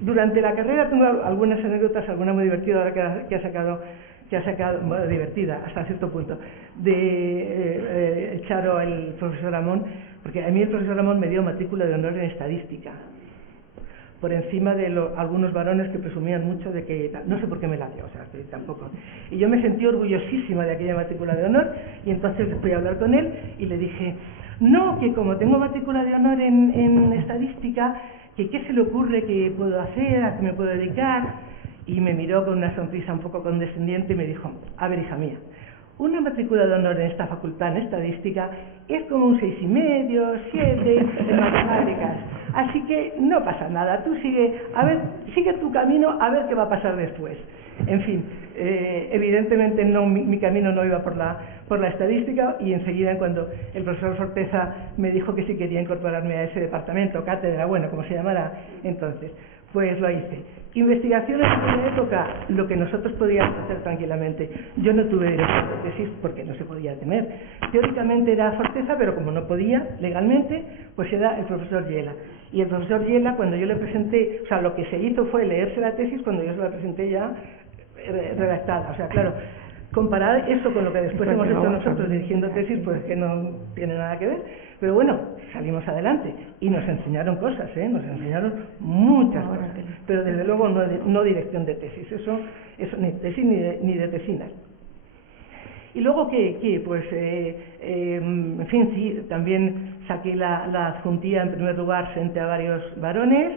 Durante la carrera tengo algunas anécdotas, alguna muy divertida ahora que ha sacado, bueno, divertida hasta cierto punto, de Charo, el profesor Amón, porque a mí el profesor Amón me dio matrícula de honor en estadística, por encima de algunos varones que presumían mucho de que, no sé por qué me la dio, o sea, tampoco. Y yo me sentí orgullosísima de aquella matrícula de honor, y entonces fui a hablar con él y le dije, no, que como tengo matrícula de honor en estadística, que qué se le ocurre, que puedo hacer, a qué me puedo dedicar, y me miró con una sonrisa un poco condescendiente y me dijo: a ver, hija mía, una matrícula de honor en esta facultad en estadística es como un 6,5, 7 en matemáticas, así que no pasa nada, tú sigue tu camino a ver qué va a pasar después. En fin, evidentemente no, mi camino no iba por la estadística, y enseguida, cuando el profesor Forteza me dijo que si quería incorporarme a ese departamento, cátedra, bueno, como se llamara entonces, pues lo hice. Investigaciones en aquella época, lo que nosotros podíamos hacer tranquilamente. Yo no tuve dirección de tesis porque no se podía tener. Teóricamente era Forteza, pero como no podía legalmente, pues era el profesor Yela. Y el profesor Yela, cuando yo le presenté, o sea, lo que se hizo fue leerse la tesis cuando yo se la presenté ya redactada. O sea, claro, comparar eso con lo que después hemos hecho nosotros dirigiendo tesis, pues que no tiene nada que ver. Pero bueno, salimos adelante y nos enseñaron cosas, nos enseñaron muchas cosas, pero desde luego no dirección de tesis, eso ni tesis ni de tesinas. Y luego que pues, en fin, sí, también saqué la adjuntía en primer lugar frente a varios varones,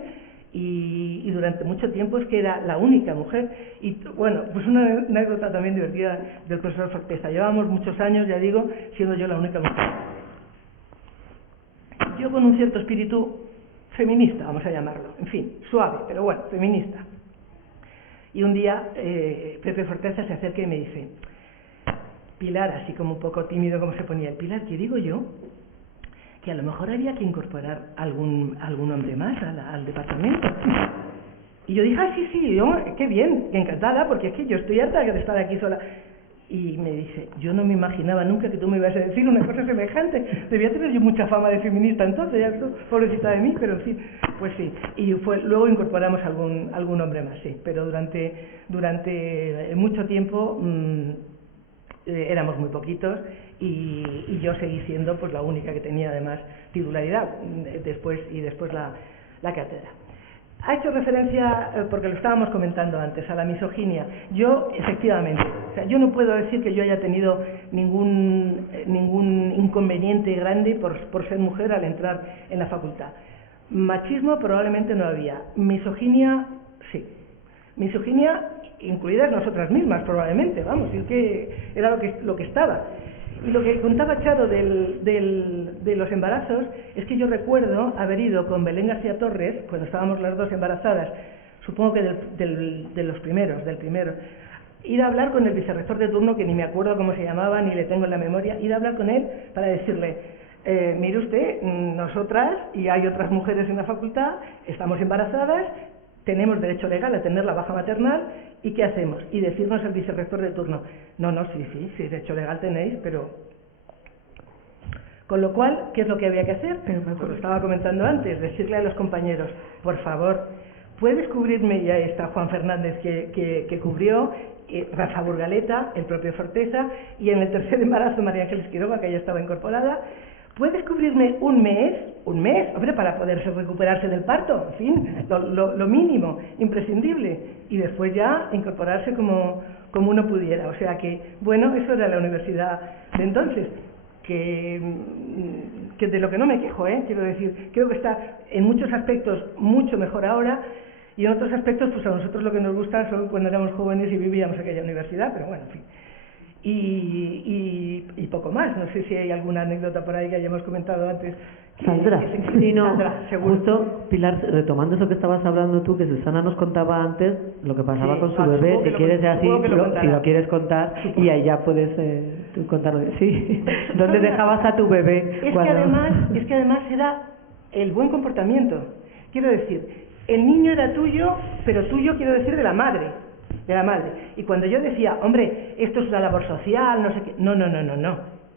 y durante mucho tiempo es que era la única mujer. Y bueno, pues una anécdota también divertida del profesor Forteza. Llevábamos muchos años, ya digo, siendo yo la única mujer. Yo con un cierto espíritu feminista, vamos a llamarlo, en fin, suave, pero bueno, feminista. Y un día Pepe Forteza se acerca y me dice: Pilar, así como un poco tímido como se ponía, Pilar, que digo yo que a lo mejor había que incorporar algún hombre más al departamento. Y yo dije: sí, qué bien, encantada, porque es que yo estoy harta de estar aquí sola. Y me dice: yo no me imaginaba nunca que tú me ibas a decir una cosa semejante. Debía tener yo mucha fama de feminista entonces, ya estoy pobrecita de mí, pero en fin, pues sí. Y luego incorporamos algún hombre más, sí. Pero durante mucho tiempo éramos muy poquitos, y yo seguí siendo pues la única que tenía además titularidad, después la cátedra. Ha hecho referencia, porque lo estábamos comentando antes, a la misoginia. Yo, efectivamente, o sea, yo no puedo decir que yo haya tenido ningún inconveniente grande por ser mujer al entrar en la facultad. Machismo probablemente no había. Misoginia, sí. Misoginia incluidas nosotras mismas, probablemente, vamos, es que era lo que estaba. Y lo que contaba Charo de los embarazos es que yo recuerdo haber ido con Belén García Torres, cuando estábamos las dos embarazadas, supongo que del primero, ir a hablar con el vicerrector de turno, que ni me acuerdo cómo se llamaba, ni le tengo en la memoria, ir a hablar con él para decirle: mire usted, nosotras y hay otras mujeres en la facultad, estamos embarazadas, tenemos derecho legal a tener la baja maternal, ¿y qué hacemos? Y decirnos el vicerrector de turno: no, sí, derecho legal tenéis, pero... Con lo cual, ¿qué es lo que había que hacer? Pues lo estaba comentando antes, decirle a los compañeros: por favor, ¿puedes cubrirme? Ya está Juan Fernández que cubrió, Rafa Burgaleta, el propio Forteza, y en el tercer embarazo María Ángeles Quiroga, que ya estaba incorporada. ¿Puedes cubrirme un mes? Hombre, para poderse recuperarse del parto, en fin, lo mínimo, imprescindible, y después ya incorporarse como uno pudiera. O sea que, bueno, eso era la universidad de entonces, que de lo que no me quejo, quiero decir, creo que está en muchos aspectos mucho mejor ahora, y en otros aspectos, pues a nosotros lo que nos gusta son cuando éramos jóvenes y vivíamos aquella universidad, pero bueno, en fin. Y poco más. No sé si hay alguna anécdota por ahí que hayamos comentado antes. Sandra, sí, no, Sandra, justo, Pilar, retomando eso que estabas hablando tú, que Susana nos contaba antes, lo que pasaba con su bebé, si quieres así, si lo quieres contar, y ahí ya puedes tú contarlo. Sí, ¿dónde dejabas a tu bebé? Es que además era el buen comportamiento. Quiero decir, el niño era tuyo, pero tuyo quiero decir de la madre. Y cuando yo decía: hombre, esto es una labor social, no sé qué, no,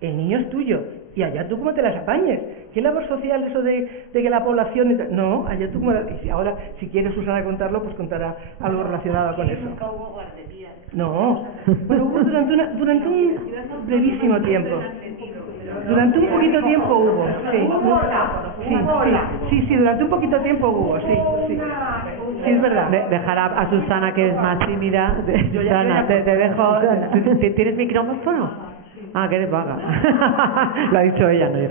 el niño es tuyo, y allá tú cómo te las apañes. ¿Qué labor social eso de que la población... No, allá tú cómo... Y ahora, si quieres Susana contarlo, pues contará algo relacionado con eso. Nunca hubo guarderías. No, bueno, hubo durante un brevísimo tiempo. Durante un poquito tiempo hubo, sí, durante un poquito tiempo hubo, sí, es verdad. Dejar a Susana, que es más tímida. Susana, te dejo. ¿Tienes micrófono? Ah, que eres vaga. Lo ha dicho ella, no yo.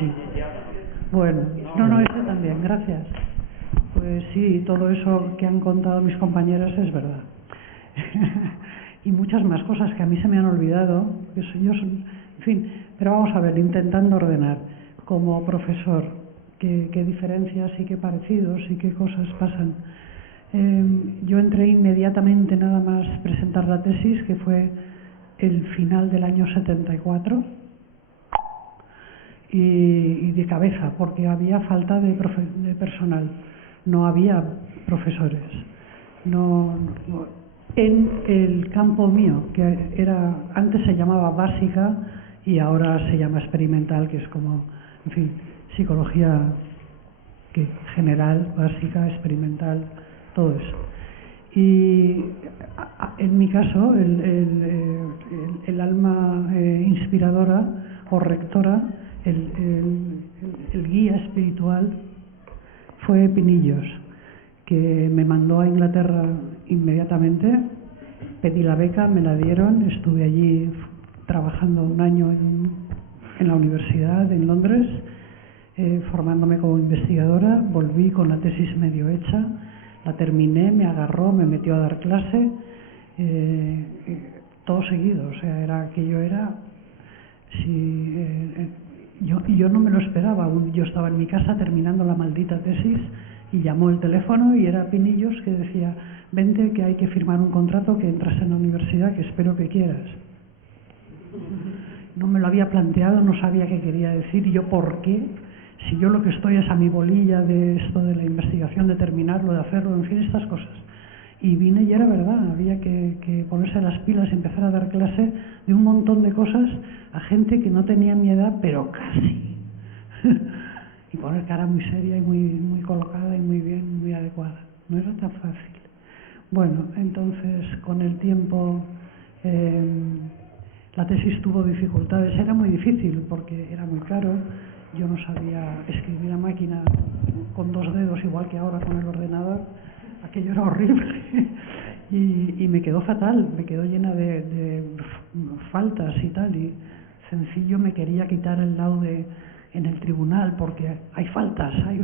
sí. Bueno, no, ese también, gracias. Pues sí, todo eso que han contado mis compañeras es verdad. Y muchas más cosas que a mí se me han olvidado, en fin, pero vamos a ver, intentando ordenar como profesor qué diferencias y qué parecidos y qué cosas pasan. Yo entré inmediatamente nada más presentar la tesis, que fue el final del año 74, y de cabeza, porque había falta de personal, no había profesores. En el campo mío, que era antes se llamaba básica y ahora se llama experimental, que es como, en fin, psicología general, básica, experimental, todo eso. Y en mi caso, el alma inspiradora o rectora, el guía espiritual fue Pinillos, que me mandó a Inglaterra inmediatamente. Pedí la beca, me la dieron, estuve allí trabajando un año en la universidad en Londres, formándome como investigadora. Volví con la tesis medio hecha, la terminé, me agarró, me metió a dar clase, todo seguido. O sea, yo no me lo esperaba. Yo estaba en mi casa terminando la maldita tesis y llamó el teléfono y era Pinillos, que decía: vente, que hay que firmar un contrato, que entras en la universidad, que espero que quieras. No me lo había planteado, no sabía qué quería decir. ¿Y yo por qué? Si yo lo que estoy es a mi bolilla de esto de la investigación, de terminarlo, de hacerlo, en fin, estas cosas. Y vine y era verdad, había que ponerse las pilas y empezar a dar clase de un montón de cosas a gente que no tenía mi edad, pero casi. Y poner cara muy seria y muy colocada y muy bien, muy adecuada. No era tan fácil. Bueno, entonces con el tiempo la tesis tuvo dificultades. Era muy difícil porque era muy caro. Yo no sabía escribir a máquina con 2 dedos, igual que ahora con el ordenador. Aquello era horrible. Y me quedó fatal, me quedó llena de faltas y tal. Y sencillo, me quería quitar el laude en el tribunal porque hay faltas, hay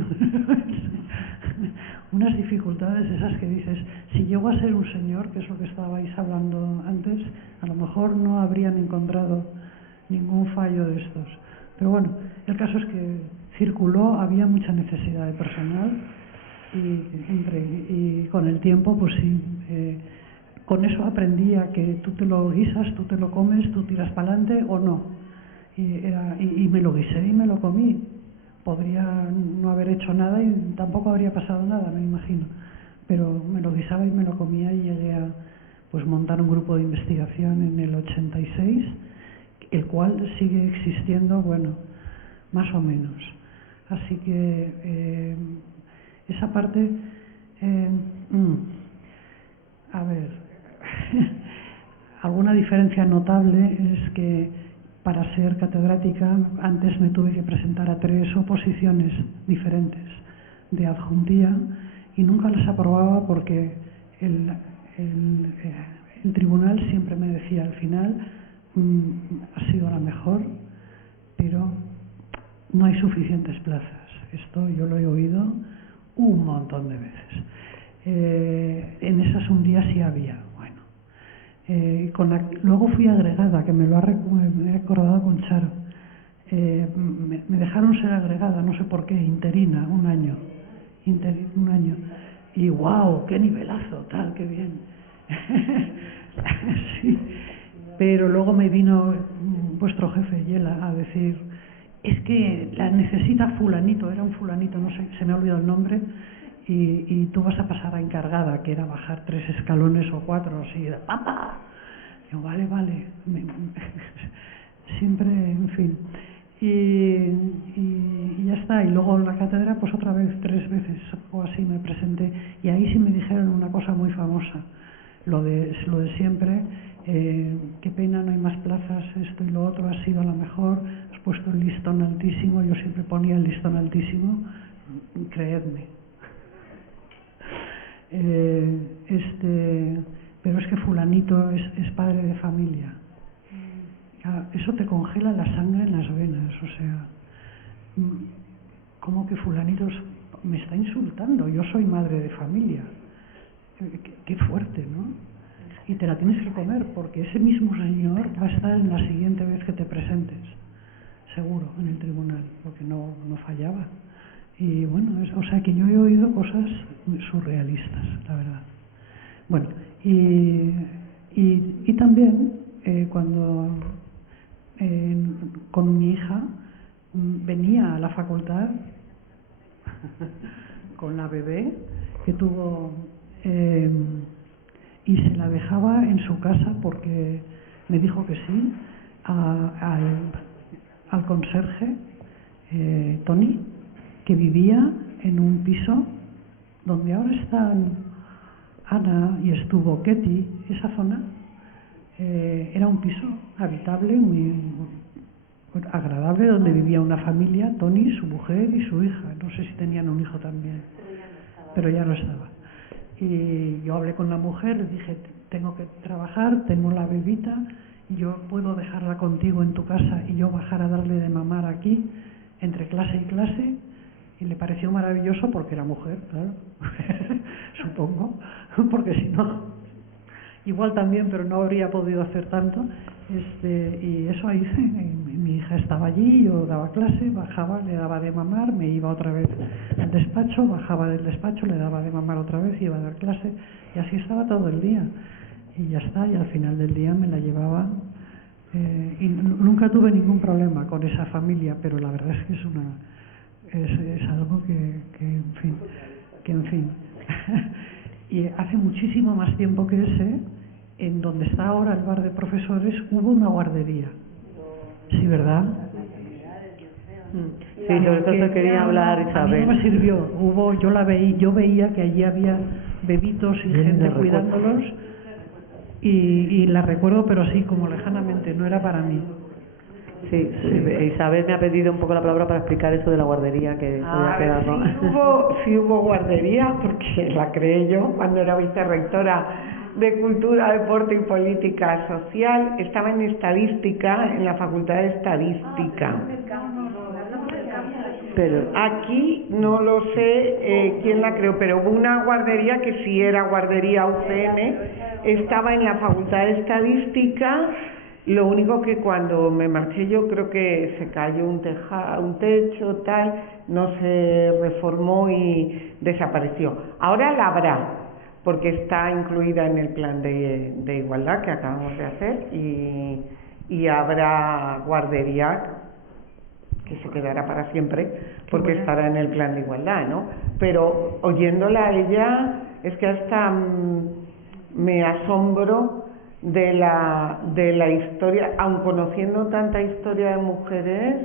unas dificultades esas que dices, si llego a ser un señor, que es lo que estabais hablando antes, a lo mejor no habrían encontrado ningún fallo de estos. Pero bueno, el caso es que circuló, había mucha necesidad de personal y con el tiempo, pues sí, con eso aprendí a que tú te lo guisas, tú te lo comes, tú tiras para adelante o no. Y me lo guisé y me lo comí. Podría no haber hecho nada y tampoco habría pasado nada, me imagino. Pero me lo guisaba y me lo comía y llegué a montar un grupo de investigación en el 86, el cual sigue existiendo, bueno, más o menos. Así que esa parte, a ver, alguna diferencia notable es que para ser catedrática antes me tuve que presentar a 3 oposiciones diferentes de adjuntía y nunca las aprobaba porque el tribunal siempre me decía al final: ha sido la mejor, pero no hay suficientes plazas. Esto yo lo he oído un montón de veces. En esas un día sí había. Luego fui agregada, que me he acordado con Charo. Me dejaron ser agregada, no sé por qué, interina, un año. Y wow, qué nivelazo, tal, qué bien. Sí. Pero luego me vino vuestro jefe, Yela, a decir: es que la necesita fulanito, era un fulanito, no sé, se me ha olvidado el nombre, y tú vas a pasar a encargada, que era bajar 3 escalones o 4, así, ¡papá! Yo, vale. Siempre, en fin. Y ya está. Y luego en la cátedra, pues otra vez, 3 veces o así me presenté. Y ahí sí me dijeron una cosa muy famosa. Lo de siempre, qué pena, no hay más plazas, esto y lo otro, has sido la mejor, has puesto el listón altísimo. Yo siempre ponía el listón altísimo, creedme. Pero es que fulanito es padre de familia. Eso te congela la sangre en las venas, o sea, que fulanito me está insultando, yo soy madre de familia. Qué fuerte, ¿no? Y te la tienes que comer, porque ese mismo señor va a estar en la siguiente vez que te presentes, seguro, en el tribunal, porque no fallaba. Y bueno, o sea que yo he oído cosas surrealistas, la verdad. Bueno, y también cuando con mi hija venía a la facultad con la bebé que tuvo y se la dejaba en su casa porque me dijo que sí al conserje Tony, que vivía en un piso donde ahora están Ana y estuvo Ketty. Esa zona era un piso habitable, muy agradable, donde vivía una familia, Tony, su mujer y su hija. No sé si tenían un hijo también, pero ya no estaba. Y yo hablé con la mujer, le dije, tengo que trabajar, tengo la bebita, yo puedo dejarla contigo en tu casa y yo bajar a darle de mamar aquí, entre clase y clase. Y le pareció maravilloso porque era mujer, claro, supongo, porque si no, igual también, pero no habría podido hacer tanto. Y eso hice. Mi hija estaba allí, yo daba clase, bajaba, le daba de mamar, me iba otra vez al despacho, bajaba del despacho, le daba de mamar otra vez, iba a dar clase, y así estaba todo el día. Y ya está, y al final del día me la llevaba. Y nunca tuve ningún problema con esa familia, pero la verdad es que es algo que en fin. Y hace muchísimo más tiempo que ese, en donde está ahora el bar de profesores, hubo una guardería. Sí, ¿verdad? Sí, sobre todo eso quería hablar, Isabel. A mí no me sirvió. Yo veía que allí había bebitos y gente cuidándolos, y la recuerdo, pero así como lejanamente, no era para mí. Sí, Isabel me ha pedido un poco la palabra para explicar eso de la guardería que había quedado. Sí hubo guardería, porque la creé yo cuando era vicerrectora de Cultura, Deporte y Política Social. Estaba en Estadística, en la Facultad de Estadística. Pero aquí no lo sé quién la creó, pero hubo una guardería que sí era guardería UCM, estaba en la Facultad de Estadística. Lo único que cuando me marché yo creo que se cayó un techo, tal, no se reformó y desapareció. Ahora la habrá, porque está incluida en el plan de igualdad que acabamos de hacer, y habrá guardería que se quedará para siempre, porque estará en el plan de igualdad, ¿no? Pero oyéndola a ella, es que hasta me asombro de la historia, aun conociendo tanta historia de mujeres,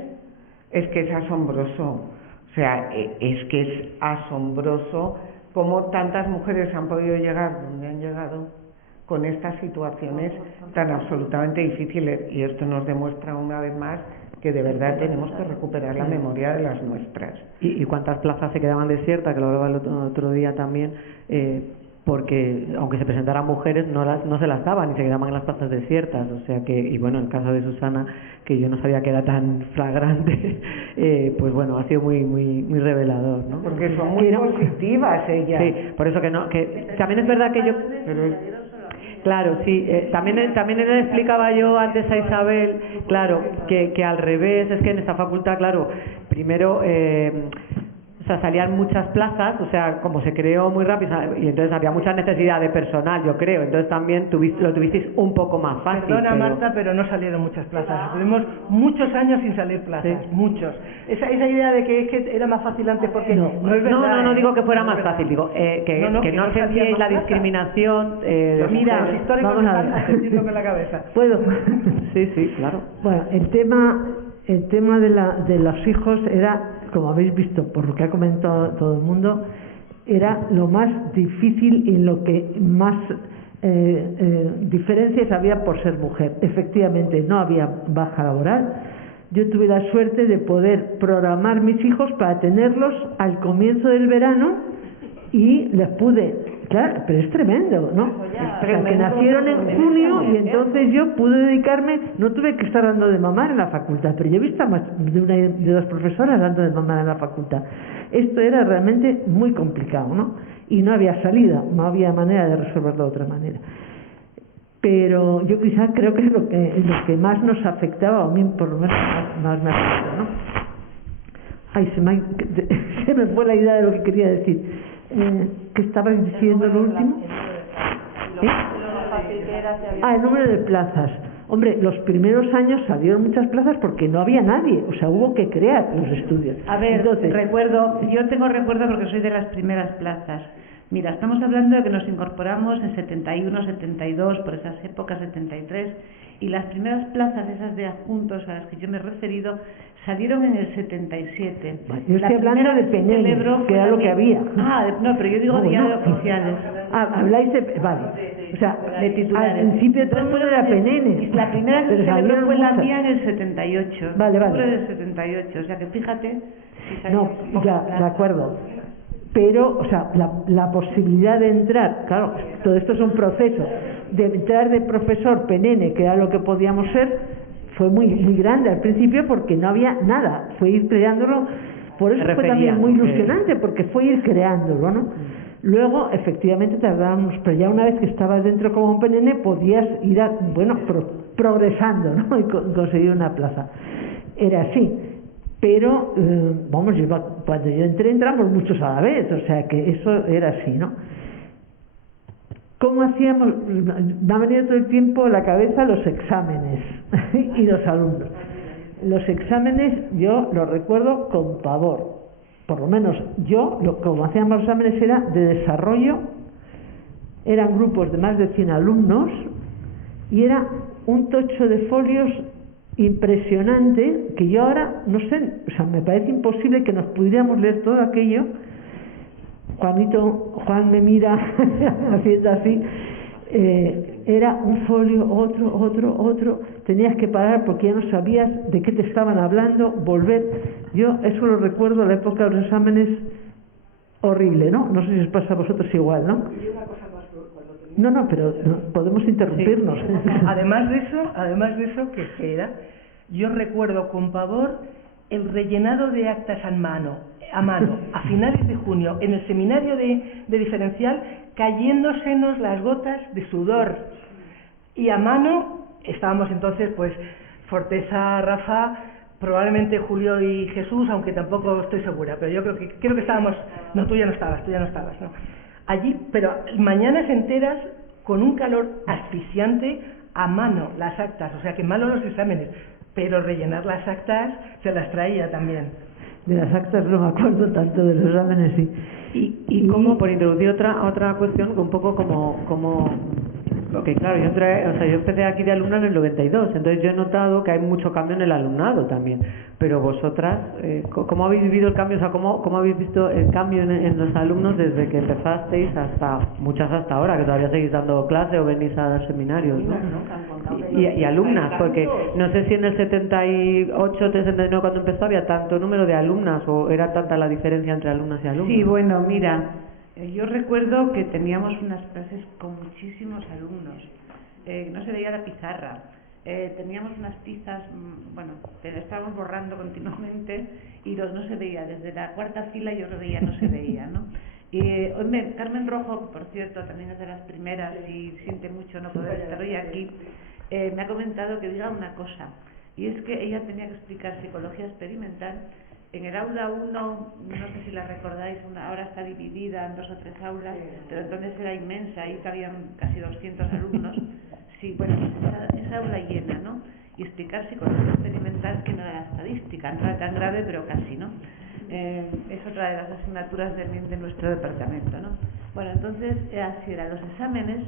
es que es asombroso. O sea, es que es asombroso cómo tantas mujeres han podido llegar donde han llegado con estas situaciones tan absolutamente difíciles. Y esto nos demuestra una vez más que de verdad tenemos que recuperar la memoria de las nuestras. ¿Y cuántas plazas se quedaban desiertas? Que lo hablaba el otro día también. Porque aunque se presentaran mujeres no se las daban y se quedaban en las plazas desiertas, o sea que, y bueno, en el caso de Susana, que yo no sabía que era tan flagrante, pues bueno, ha sido muy revelador, ¿no? Porque son muy positivas ellas. Sí, por eso que también es verdad que yo... Claro, sí, también le explicaba yo antes a Isabel, claro, que al revés, es que en esta facultad, claro, primero... o sea, salían muchas plazas, o sea, como se creó muy rápido, y entonces había mucha necesidad de personal, yo creo, entonces también lo tuvisteis un poco más fácil. Perdona, Marta, pero no salieron muchas plazas. Estuvimos muchos años sin salir plazas, muchos. Esa idea de que era más fácil antes, porque no es verdad. No digo que fuera más fácil, digo que no sentíais la discriminación. Mira, los históricos están haciendo con la cabeza. ¿Puedo? Sí, claro. Bueno, el tema de los hijos era, como habéis visto por lo que ha comentado todo el mundo, era lo más difícil y lo que más diferencias había por ser mujer. Efectivamente, no había baja laboral. Yo tuve la suerte de poder programar mis hijos para tenerlos al comienzo del verano y les pude claro, pero es tremendo, ¿no? Eso ya, O sea, que nacieron en junio y entonces yo pude dedicarme, no tuve que estar dando de mamar en la facultad, pero yo he visto a más de dos profesoras dando de mamar en la facultad. Esto era realmente muy complicado, ¿no? Y no había salida, no había manera de resolverlo de otra manera. Pero yo quizás creo que es lo que más nos afectaba, o a mí por lo menos más me afectó, ¿no? Ay, se me fue la idea de lo que quería decir. ¿Qué estabas diciendo lo último? El número de plazas. Hombre, los primeros años salieron muchas plazas porque no había nadie, o sea, hubo que crear los estudios. A ver, entonces, yo tengo recuerdo porque soy de las primeras plazas. Mira, estamos hablando de que nos incorporamos en 71, 72, por esas épocas, 73, y las primeras plazas, esas de adjuntos a las que yo me he referido, salieron en el 77. Yo estoy hablando de PNN, que era lo que había. No, pero yo digo de oficiales. Habláis de... Vale. O sea, de titulares. Al principio todo el mundo era PNN. La primera que se celebró fue la mía en el 78. Vale. del 78, o sea que fíjate... No, ya, de acuerdo. Pero, o sea, la posibilidad de entrar, claro, todo esto es un proceso, de entrar de profesor PNN, que era lo que podíamos ser, fue muy grande al principio porque no había nada, fue ir creándolo, por eso fue también muy ilusionante, porque fue ir creándolo, ¿no? Luego, efectivamente, tardábamos, pero ya una vez que estabas dentro como un PNN, podías ir, progresando, ¿no? Y conseguir una plaza. Era así. Pero, cuando yo entramos muchos a la vez, o sea que eso era así, ¿no? ¿Cómo hacíamos? Me ha venido todo el tiempo a la cabeza los exámenes y los alumnos. Los exámenes yo los recuerdo con pavor. Por lo menos yo, como hacíamos los exámenes era de desarrollo, eran grupos de más de 100 alumnos y era un tocho de folios impresionante que yo ahora no sé, o sea, me parece imposible que nos pudiéramos leer todo aquello. Juan me mira haciendo así, era un folio, otro, tenías que parar porque ya no sabías de qué te estaban hablando, volver. Yo eso lo recuerdo, la época de los exámenes, horrible, ¿no? No sé si os pasa a vosotros igual, ¿no? No, pero podemos interrumpirnos. Sí. Además de eso, que era, yo recuerdo con pavor el rellenado de actas a mano, a finales de junio, en el seminario de diferencial, cayéndosenos las gotas de sudor. Y a mano estábamos entonces, pues, Forteza, Rafa, probablemente Julio y Jesús, aunque tampoco estoy segura, pero yo creo que estábamos... No, tú ya no estabas, ¿no? Allí, pero mañanas enteras con un calor asfixiante, a mano las actas, o sea que malo los exámenes, pero rellenar las actas se las traía también. De las actas no me acuerdo tanto, de los exámenes sí. Y como, por introducir otra cuestión, un poco como porque claro, yo empecé aquí de alumna en el 92, entonces yo he notado que hay mucho cambio en el alumnado también. Pero vosotras, ¿cómo habéis vivido el cambio? O sea, ¿cómo habéis visto el cambio en los alumnos desde que empezasteis muchas hasta ahora, que todavía seguís dando clase o venís a dar seminarios, ¿no? Y alumnas, porque no sé si en el 78, 79 cuando empezó había tanto número de alumnas o era tanta la diferencia entre alumnas y alumnos. Sí, bueno, mira, yo recuerdo que teníamos unas clases con muchísimos alumnos, no se veía la pizarra, teníamos unas tizas, estábamos borrando continuamente y no se veía, desde la cuarta fila yo lo veía, no se veía, ¿no? Carmen Rojo, por cierto, también es de las primeras y siente mucho no poder estar hoy aquí, me ha comentado que diga una cosa, y es que ella tenía que explicar psicología experimental. En el aula 1, no sé si la recordáis, ahora está dividida en 2 o 3 aulas, pero entonces era inmensa, ahí cabían casi 200 alumnos. Sí, bueno, esa aula llena, ¿no? Y explicar psicología experimental, que no era estadística, no era tan grave, pero casi, ¿no? Es otra de las asignaturas de nuestro departamento, ¿no? Bueno, entonces, así eran los exámenes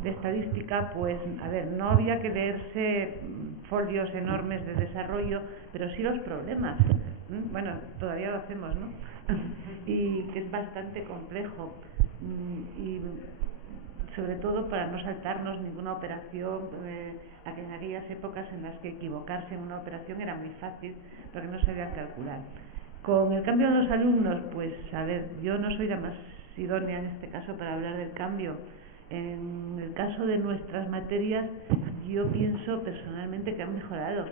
de estadística, pues, a ver, no había que leerse folios enormes de desarrollo, pero sí los problemas. Bueno, todavía lo hacemos, ¿no? Y que es bastante complejo. Y sobre todo para no saltarnos ninguna operación, en aquellas épocas en las que equivocarse en una operación era muy fácil, porque no sabía calcular. Con el cambio de los alumnos, pues, a ver, yo no soy la más idónea en este caso para hablar del cambio. En el caso de nuestras materias, yo pienso personalmente que han mejorado,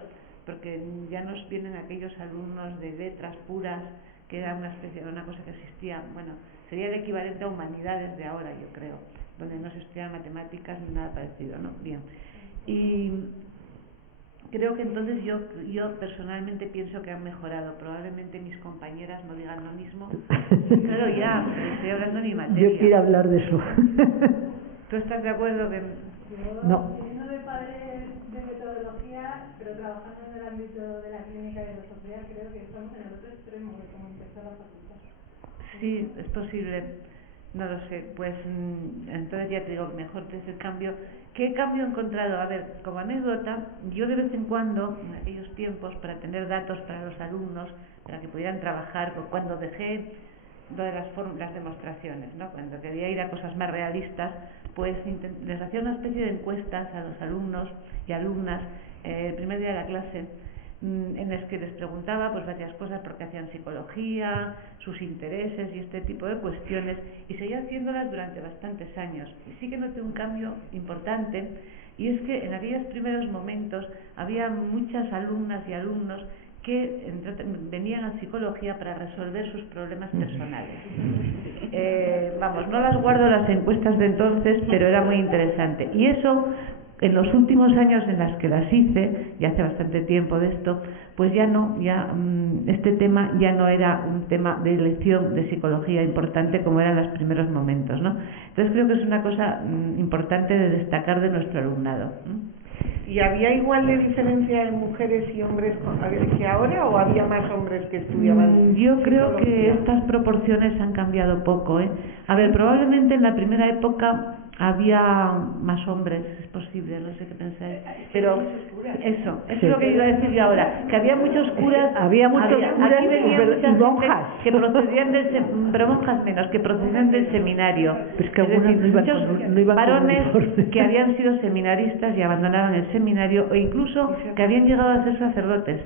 porque ya nos vienen aquellos alumnos de letras puras, que era una cosa que existía, bueno, sería el equivalente a humanidades de ahora, yo creo, donde no se estudian matemáticas ni nada parecido, ¿no? Bien. Y creo que entonces yo personalmente pienso que han mejorado. Probablemente mis compañeras no digan lo mismo. Claro, ya, estoy hablando de mi materia. Yo quiero hablar de eso. ¿Tú estás de acuerdo que...? No. Siendo de padre de metodología, pero trabajando en el ámbito de la clínica y de la sociedad, creo que estamos en el otro extremo de cómo empezó la facultad. Sí, es posible. No lo sé. Pues entonces ya te digo, mejor es el cambio. ¿Qué cambio he encontrado? A ver, como anécdota, yo de vez en cuando, en aquellos tiempos, para tener datos para los alumnos, para que pudieran trabajar, cuando dejé lo de las demostraciones, ¿no? Cuando quería ir a cosas más realistas, pues les hacía una especie de encuestas a los alumnos y alumnas el primer día de la clase, en las que les preguntaba pues varias cosas, por qué hacían psicología, sus intereses y este tipo de cuestiones, y seguía haciéndolas durante bastantes años. Y sí que noté un cambio importante, y es que en aquellos primeros momentos había muchas alumnas y alumnos que venían a psicología para resolver sus problemas personales. Vamos, no las guardo las encuestas de entonces, pero era muy interesante. Y eso, en los últimos años en las que las hice, y hace bastante tiempo de esto, pues ya no, este tema ya no era un tema de elección de psicología importante como era en los primeros momentos, ¿no? Entonces creo que es una cosa importante de destacar de nuestro alumnado. ¿Y había igual de diferencia en mujeres y hombres que ahora, o había más hombres que estudiaban? Yo creo que estas proporciones han cambiado poco, ¿eh? A ver, probablemente en la primera época había más hombres, es posible, no sé qué pensáis, pero eso es lo que iba a decir yo ahora, que había muchos curas, había muchos curas y monjas que procedían pero monjas menos, que procedían del seminario. Es que decir, muchos varones que habían sido seminaristas y abandonaban el seminario, o incluso que habían llegado a ser sacerdotes.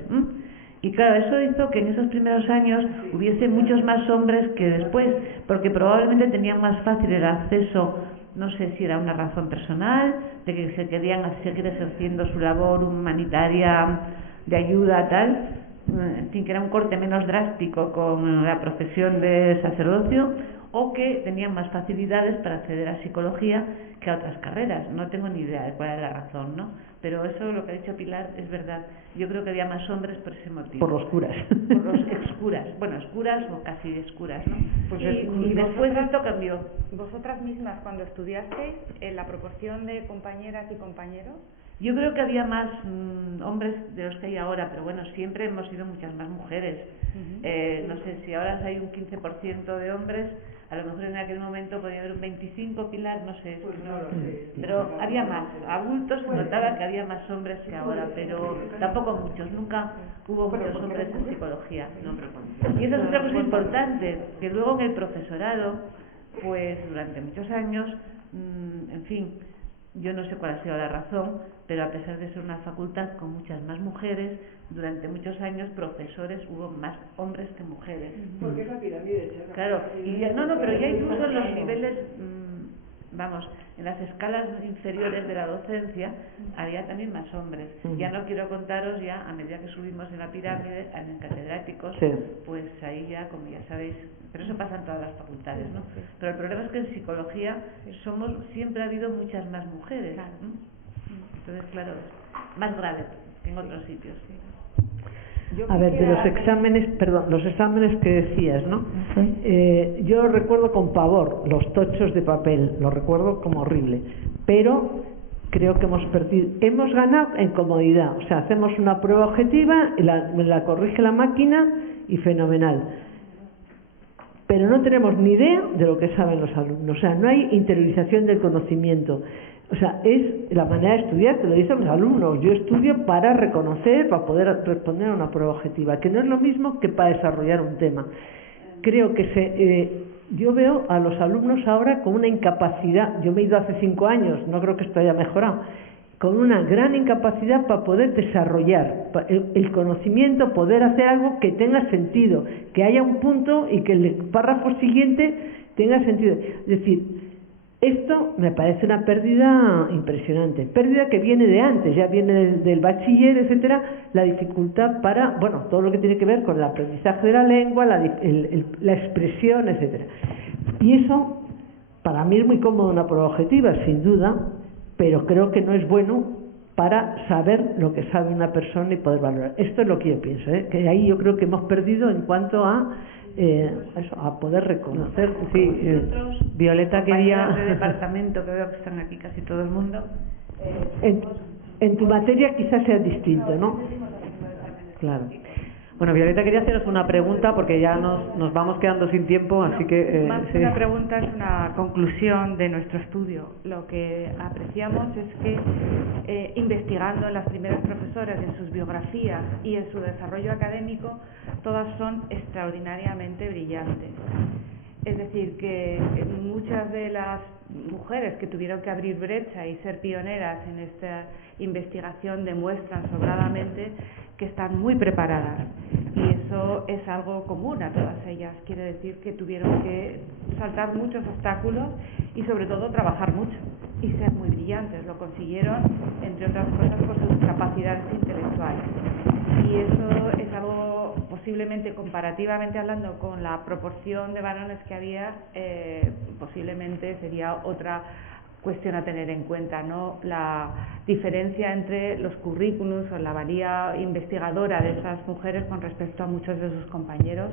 Y claro, eso hizo que en esos primeros años hubiese muchos más hombres que después, porque probablemente tenían más fácil el acceso. No sé si era una razón personal, de que se querían seguir ejerciendo su labor humanitaria de ayuda, tal, en fin, que era un corte menos drástico con la profesión de sacerdocio, o que tenían más facilidades para acceder a psicología que a otras carreras. No tengo ni idea de cuál es la razón, ¿no? Pero eso, lo que ha dicho Pilar, es verdad. Yo creo que había más hombres por ese motivo. Por los curas. Por los excuras. Bueno, escuras o casi escuras, ¿no? Pues y después esto cambió. ¿Vosotras mismas, cuando estudiasteis, en la proporción de compañeras y compañeros? Yo creo que había más hombres de los que hay ahora, pero bueno, siempre hemos sido muchas más mujeres. No sé, si ahora hay un 15% de hombres, a lo mejor en aquel momento podía haber un 25, Pilar, no sé, pues no lo sé. Pero había más, adultos se notaba que había más hombres que ahora, pero tampoco muchos, nunca hubo muchos hombres en psicología, ¿no? Y eso es otra cosa importante, que luego en el profesorado, pues durante muchos años, en fin, yo no sé cuál ha sido la razón, pero a pesar de ser una facultad con muchas más mujeres, durante muchos años profesores hubo más hombres que mujeres. Porque es la pirámide, claro, y ya, pero ya incluso en los niveles, vamos, en las escalas inferiores de la docencia había también más hombres. Ya no quiero contaros ya, a medida que subimos en la pirámide, en catedráticos, pues ahí ya, como ya sabéis, pero eso pasa en todas las facultades, ¿no? Pero el problema es que en psicología siempre ha habido muchas más mujeres. Entonces, claro, más grave que en otros sitios. A ver, de los exámenes que decías, ¿no? Yo recuerdo con pavor los tochos de papel, lo recuerdo como horrible, pero creo que hemos ganado en comodidad, o sea, hacemos una prueba objetiva, la corrige la máquina y fenomenal. Pero no tenemos ni idea de lo que saben los alumnos, o sea, no hay interiorización del conocimiento. O sea, es la manera de estudiar, te lo dicen los alumnos. Yo estudio para reconocer, para poder responder a una prueba objetiva, que no es lo mismo que para desarrollar un tema. Creo que yo veo a los alumnos ahora con una incapacidad, yo me he ido hace 5 años, no creo que esto haya mejorado, con una gran incapacidad para poder desarrollar el conocimiento, poder hacer algo que tenga sentido, que haya un punto y que el párrafo siguiente tenga sentido. Es decir, esto me parece una pérdida impresionante, pérdida que viene de antes, ya viene del bachiller, etcétera, la dificultad para, bueno, todo lo que tiene que ver con el aprendizaje de la lengua, la expresión, etcétera. Y eso, para mí es muy cómodo una prueba objetiva, sin duda, pero creo que no es bueno para saber lo que sabe una persona y poder valorar. Esto es lo que yo pienso, que ahí yo creo que hemos perdido en cuanto a eso, a poder reconocer. Sí, Violeta quería... de departamento, que veo que están aquí casi todo el mundo. En tu materia quizás sea distinto, ¿no? Claro. Bueno, Violeta quería haceros una pregunta porque ya nos vamos quedando sin tiempo, así que... Más que una pregunta, es una conclusión de nuestro estudio. Lo que apreciamos es que investigando en las primeras profesoras, en sus biografías y en su desarrollo académico, todas son extraordinariamente brillantes. Es decir, que muchas de las mujeres que tuvieron que abrir brecha y ser pioneras en esta investigación demuestran sobradamente que están muy preparadas, y eso es algo común a todas ellas. Quiere decir que tuvieron que saltar muchos obstáculos y sobre todo trabajar mucho y ser muy brillantes. Lo consiguieron, entre otras cosas, por sus capacidades intelectuales, y eso es algo posiblemente, comparativamente hablando con la proporción de varones que había, posiblemente sería otra cuestión a tener en cuenta, ¿no? La diferencia entre los currículums o la valía investigadora de esas mujeres con respecto a muchos de sus compañeros,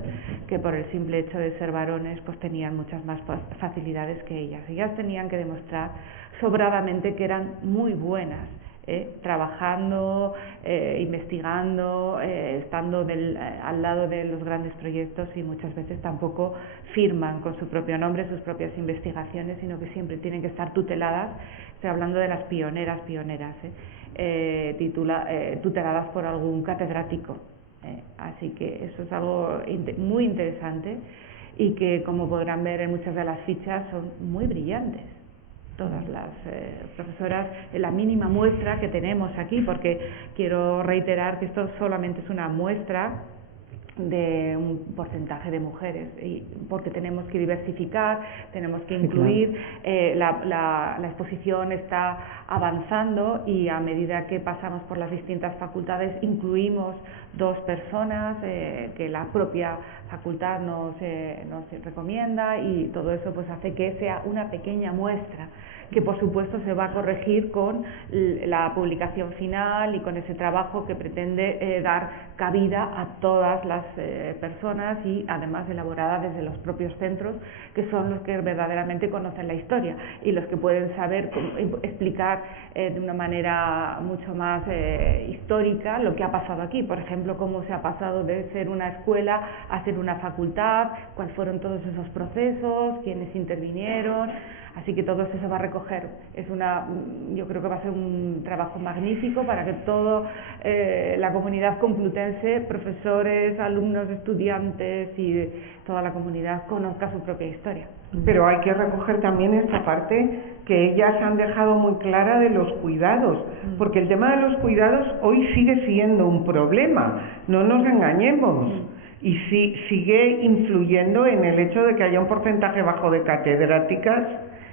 que por el simple hecho de ser varones pues tenían muchas más facilidades que ellas. Ellas tenían que demostrar sobradamente que eran muy buenas, trabajando, investigando, estando al lado de los grandes proyectos, y muchas veces tampoco firman con su propio nombre sus propias investigaciones, sino que siempre tienen que estar tuteladas. Estoy hablando de las pioneras, tuteladas por algún catedrático. Así que eso es algo muy interesante, y que, como podrán ver en muchas de las fichas, son muy brillantes. Todas las profesoras, la mínima muestra que tenemos aquí, porque quiero reiterar que esto solamente es una muestra de un porcentaje de mujeres, y porque tenemos que diversificar, tenemos que incluir, la exposición está avanzando, y a medida que pasamos por las distintas facultades incluimos 2 personas que la propia facultad nos recomienda, y todo eso pues hace que sea una pequeña muestra, que por supuesto se va a corregir con la publicación final y con ese trabajo que pretende dar cabida a todas las personas, y además elaborada desde los propios centros, que son los que verdaderamente conocen la historia y los que pueden saber explicar de una manera mucho más histórica lo que ha pasado aquí. Por ejemplo, cómo se ha pasado de ser una escuela a ser una facultad, cuáles fueron todos esos procesos, quiénes intervinieron. Así que todo eso se va a recoger. Yo creo que va a ser un trabajo magnífico para que toda la comunidad complutense, profesores, alumnos, estudiantes y toda la comunidad conozca su propia historia. Pero hay que recoger también esta parte que ellas han dejado muy clara de los cuidados, porque el tema de los cuidados hoy sigue siendo un problema, no nos engañemos. Y sigue influyendo en el hecho de que haya un porcentaje bajo de catedráticas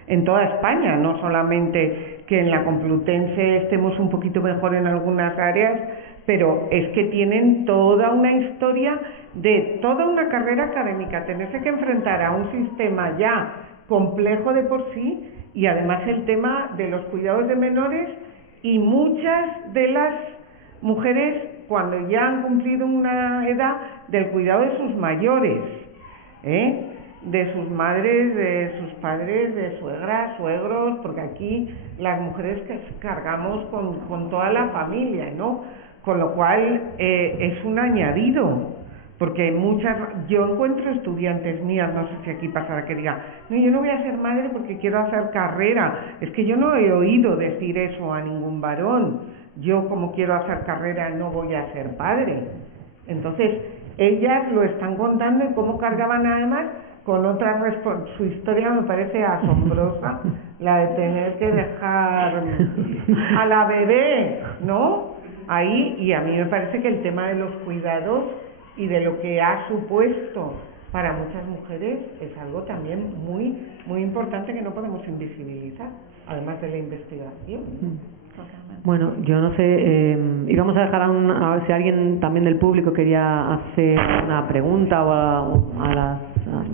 en toda España, no solamente que en la Complutense estemos un poquito mejor en algunas áreas, pero es que tienen toda una historia de toda una carrera académica, tenerse que enfrentar a un sistema ya complejo de por sí, y además el tema de los cuidados de menores, y muchas de las mujeres cuando ya han cumplido una edad del cuidado de sus mayores, de sus madres, de sus padres, de suegras, suegros, porque aquí las mujeres cargamos con toda la familia, ¿no? Con lo cual es un añadido, porque yo encuentro estudiantes mías, no sé si aquí pasará, que digan, no, yo no voy a ser madre porque quiero hacer carrera. Es que yo no he oído decir eso a ningún varón. Yo, como quiero hacer carrera, no voy a ser padre. Entonces, ellas lo están contando, y cómo cargaban además con su historia me parece asombrosa, la de tener que dejar a la bebé, ¿no? Ahí, y a mí me parece que el tema de los cuidados y de lo que ha supuesto para muchas mujeres es algo también muy, muy importante que no podemos invisibilizar, además de la investigación. Bueno, yo no sé, íbamos a dejar a ver si alguien también del público quería hacer una pregunta o a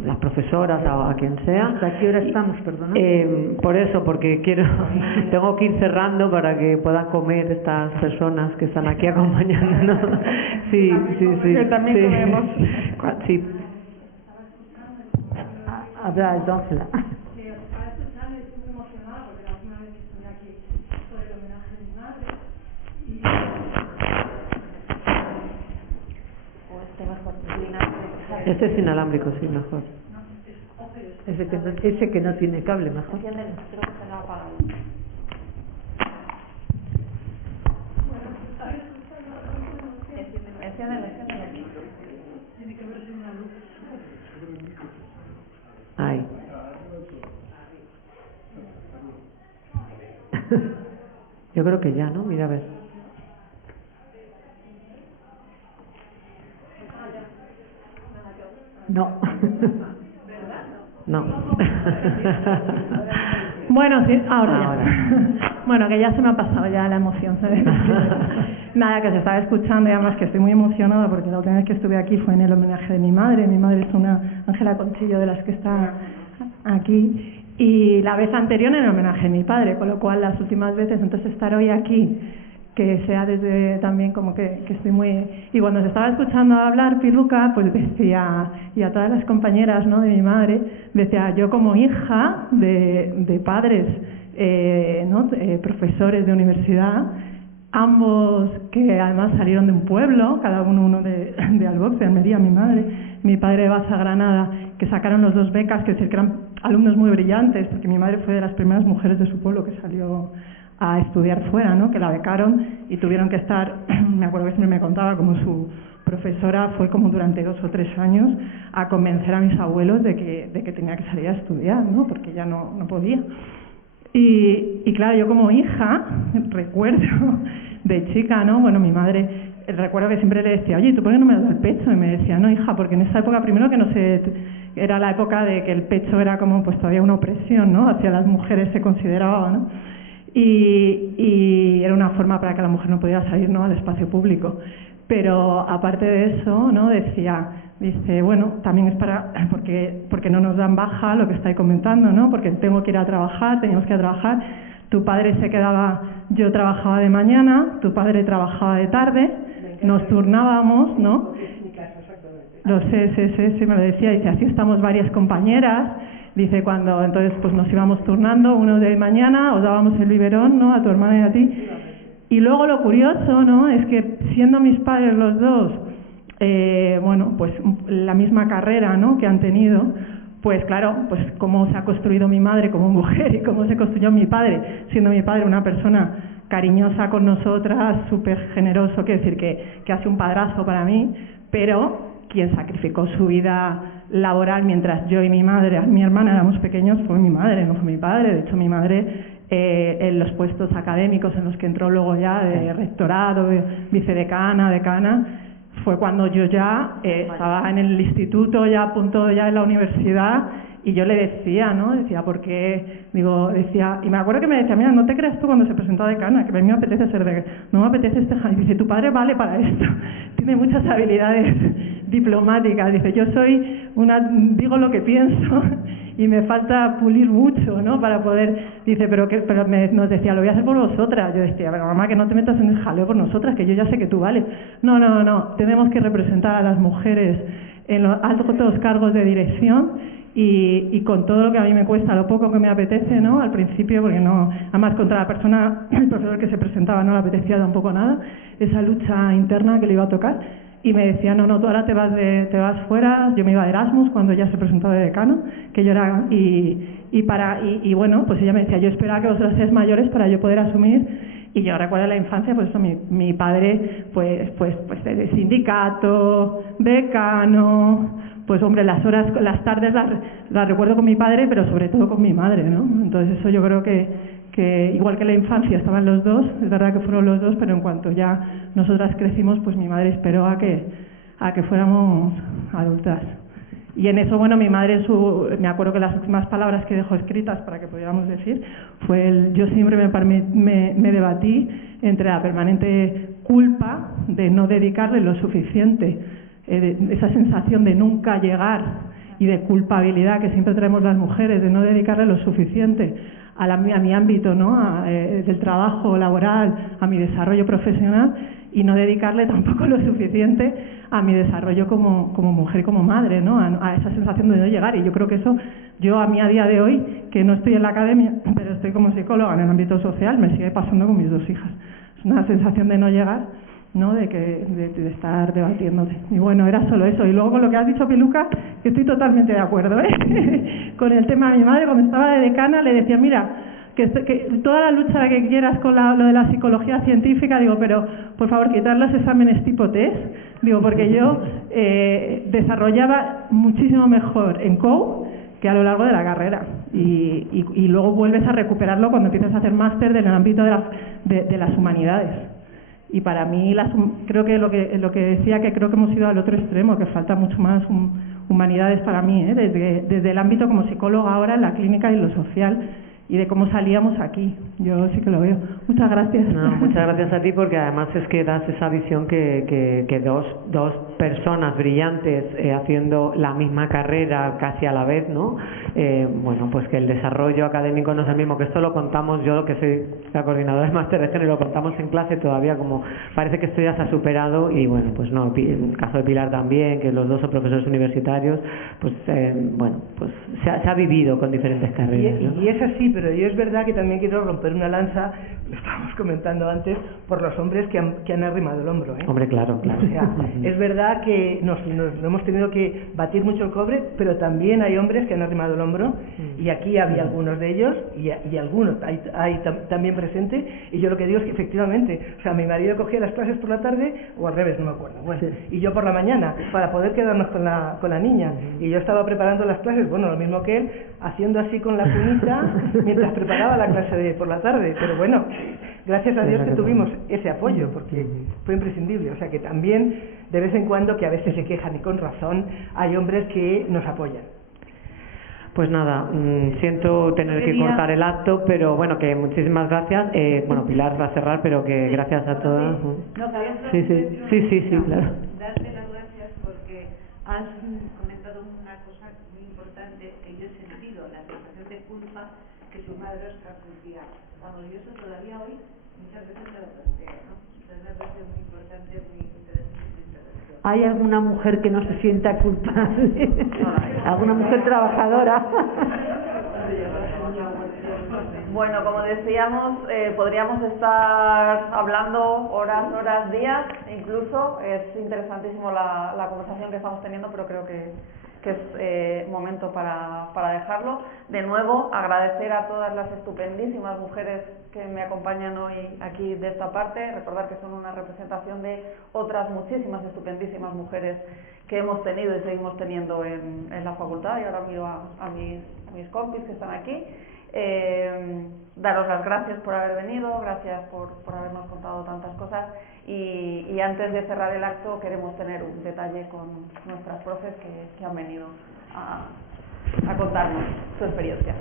las profesoras o a quien sea. ¿Hasta qué hora estamos, perdona? Por eso, porque tengo que ir cerrando para que puedan comer estas personas que están aquí acompañándonos. Sí. Que también comemos. Sí. Habla, Ángela. Este es inalámbrico, sí, mejor. Ese que no tiene cable, mejor. Ahí. Yo creo que ya, ¿no? Mira, a ver. No. No. Bueno, sí, ahora ya. Bueno, que ya se me ha pasado ya la emoción, ¿sabes? Nada, que se estaba escuchando y además que estoy muy emocionada porque la última vez que estuve aquí fue en el homenaje de mi madre. Mi madre es una Ángela Conchillo de las que está aquí y la vez anterior en el homenaje de mi padre, con lo cual las últimas veces, entonces estar hoy aquí, que sea desde también como que estoy muy... Y cuando se estaba escuchando hablar Piluca, pues decía, y a todas las compañeras, ¿no?, de mi madre, decía, yo como hija de padres, profesores de universidad, ambos que además salieron de un pueblo, cada uno de Albox, de Almería, mi madre, mi padre de Basa Granada, que sacaron los 2 becas, que decir que eran alumnos muy brillantes, porque mi madre fue de las primeras mujeres de su pueblo que salió a estudiar fuera, ¿no?, que la becaron y tuvieron que estar, me acuerdo que siempre me contaba como su profesora fue como durante 2 o 3 años a convencer a mis abuelos de que tenía que salir a estudiar, ¿no?, porque ya no podía. Y claro, yo como hija recuerdo de chica, ¿no?, bueno, mi madre, recuerdo que siempre le decía, oye, ¿tú por qué no me das el pecho? Y me decía, no, hija, porque en esa época primero que no sé, era la época de que el pecho era como pues todavía una opresión, ¿no?, hacia las mujeres se consideraba, ¿no?, y era una forma para que la mujer no pudiera salir, ¿no?, al espacio público. Pero aparte de eso, ¿no?, dice, bueno, también es porque no nos dan baja, lo que estáis comentando, ¿no?, porque tengo que ir a trabajar, teníamos que ir a trabajar, tu padre se quedaba, yo trabajaba de mañana, tu padre trabajaba de tarde, nos turnábamos, ¿no? Lo sé, me lo decía, dice, así estamos varias compañeras. Dice, cuando entonces pues nos íbamos turnando, uno de mañana, os dábamos el biberón, ¿no?, a tu hermana y a ti. Y luego lo curioso, ¿no?, es que siendo mis padres los dos, bueno, pues la misma carrera, ¿no?, que han tenido, pues claro, pues cómo se ha construido mi madre como mujer y cómo se construyó mi padre, siendo mi padre una persona cariñosa con nosotras, súper generoso, quiero decir que hace un padrazo para mí, pero quien sacrificó su vida laboral mientras yo y mi hermana éramos pequeños fue mi madre, no fue mi padre. De hecho, mi madre en los puestos académicos en los que entró luego ya de rectorado, de vicedecana, decana, fue cuando yo ya estaba en el instituto, ya a punto ya en la universidad, y yo le decía, ¿no? Decía, ¿por qué? Digo, decía, y me acuerdo que me decía, mira, no te creas tú cuando se presentó a decana, que a mí me apetece ser decana, no me apetece y dice, tu padre vale para esto, tiene muchas habilidades diplomáticas, dice, yo digo lo que pienso y me falta pulir mucho, ¿no?, para poder, dice, pero nos decía, lo voy a hacer por vosotras. Yo decía, pero mamá, que no te metas en el jaleo por nosotras, que yo ya sé que tú vales. No, tenemos que representar a las mujeres en los altos cargos de dirección. Y con todo lo que a mí me cuesta, lo poco que me apetece, ¿no?, al principio, porque no, además contra la persona, el profesor que se presentaba no le apetecía tampoco nada, esa lucha interna que le iba a tocar, y me decía, no, tú ahora te vas fuera. Yo me iba de Erasmus cuando ella se presentó de decano, que yo era, y bueno, pues ella me decía, yo esperaba que vosotras seáis mayores para yo poder asumir. Y yo recuerdo en la infancia, pues eso, mi padre, pues de sindicato, decano, pues hombre, las tardes las recuerdo con mi padre, pero sobre todo con mi madre, ¿no? Entonces eso yo creo que igual que en la infancia estaban los dos, es verdad que fueron los dos, pero en cuanto ya nosotras crecimos, pues mi madre esperó a que fuéramos adultas. Y en eso, bueno, mi madre, me acuerdo que las últimas palabras que dejó escritas para que pudiéramos decir fue yo siempre me debatí entre la permanente culpa de no dedicarle lo suficiente, esa sensación de nunca llegar y de culpabilidad que siempre tenemos las mujeres, de no dedicarle lo suficiente a mi ámbito, ¿no? Del trabajo laboral, a mi desarrollo profesional, y no dedicarle tampoco lo suficiente a mi desarrollo como mujer y como madre, ¿no? A esa sensación de no llegar. Y yo creo que eso, yo a mí a día de hoy, que no estoy en la academia, pero estoy como psicóloga en el ámbito social, me sigue pasando con mis 2 hijas. Es una sensación de no llegar, ¿no? De estar debatiéndote. Y bueno, era solo eso. Y luego con lo que has dicho, Piluca, que estoy totalmente de acuerdo, ¿eh? Con el tema de mi madre, cuando estaba de decana, le decía, mira, que toda la lucha que quieras con lo de la psicología científica, digo, pero por favor quitar los exámenes tipo test, digo, porque yo desarrollaba muchísimo mejor en COU que a lo largo de la carrera, y luego vuelves a recuperarlo cuando empiezas a hacer máster en el ámbito de las humanidades. Y para mí creo que lo que decía, que creo que hemos ido al otro extremo, que falta mucho más humanidades para mí, desde el ámbito como psicóloga ahora en la clínica y lo social, y de cómo salíamos aquí. Yo sí que lo veo. Muchas gracias. No, muchas gracias a ti, porque además es que das esa visión que dos personas brillantes haciendo la misma carrera casi a la vez, ¿no? Bueno, pues que el desarrollo académico no es el mismo, que esto lo contamos, yo que soy la coordinadora de máster de género, lo contamos en clase todavía, como parece que esto ya se ha superado, y bueno, pues no, en el caso de Pilar también, que los 2 son profesores universitarios, pues bueno, pues se ha vivido con diferentes carreras, ¿no? Y es así, pero yo es verdad que también quiero romper una lanza, lo estábamos comentando antes, por los hombres que han arrimado el hombro, ¿eh? Hombre, claro. O sea, es verdad que nos hemos tenido que batir mucho el cobre, pero también hay hombres que han arrimado el hombro, y aquí había algunos de ellos, y algunos hay también presentes, y yo lo que digo es que efectivamente, o sea, mi marido cogía las clases por la tarde, o al revés, no me acuerdo, bueno, y yo por la mañana, para poder quedarnos con la niña, y yo estaba preparando las clases, bueno, lo mismo que él, haciendo así con la cunita, mientras preparaba la clase por la tarde, pero bueno, gracias a Dios que tuvimos ese apoyo, porque fue imprescindible. O sea que también, de vez en cuando, que a veces se quejan y con razón, hay hombres que nos apoyan. Pues nada, siento tener que cortar el acto, pero bueno, que muchísimas gracias. Bueno, Pilar va a cerrar, pero que gracias a todas. Sí, claro. Darte las gracias porque has comentado una cosa muy importante que yo he sentido, la sensación de culpa que su madre os transmitía. Vamos, yo eso todavía hoy muchas veces me lo planteo, ¿no? Entonces me parece muy importante, muy interesante. ¿Hay alguna mujer que no se sienta culpable? ¿Alguna mujer trabajadora? Bueno, como decíamos, podríamos estar hablando horas, días, incluso. Es interesantísimo la conversación que estamos teniendo, pero creo que es momento para dejarlo. De nuevo, agradecer a todas las estupendísimas mujeres que me acompañan hoy aquí de esta parte, recordar que son una representación de otras muchísimas estupendísimas mujeres que hemos tenido y seguimos teniendo en la facultad, y ahora miro a mis compis que están aquí. Daros las gracias por haber venido, gracias por habernos contado tantas cosas, y antes de cerrar el acto queremos tener un detalle con nuestras profes que han venido a contarnos su experiencia.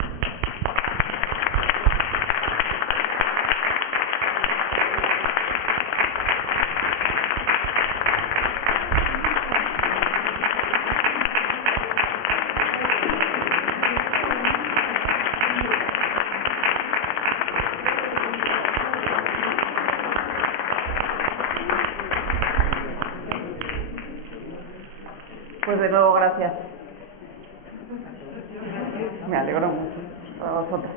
Pues de nuevo, gracias. Me alegro mucho. A vosotros.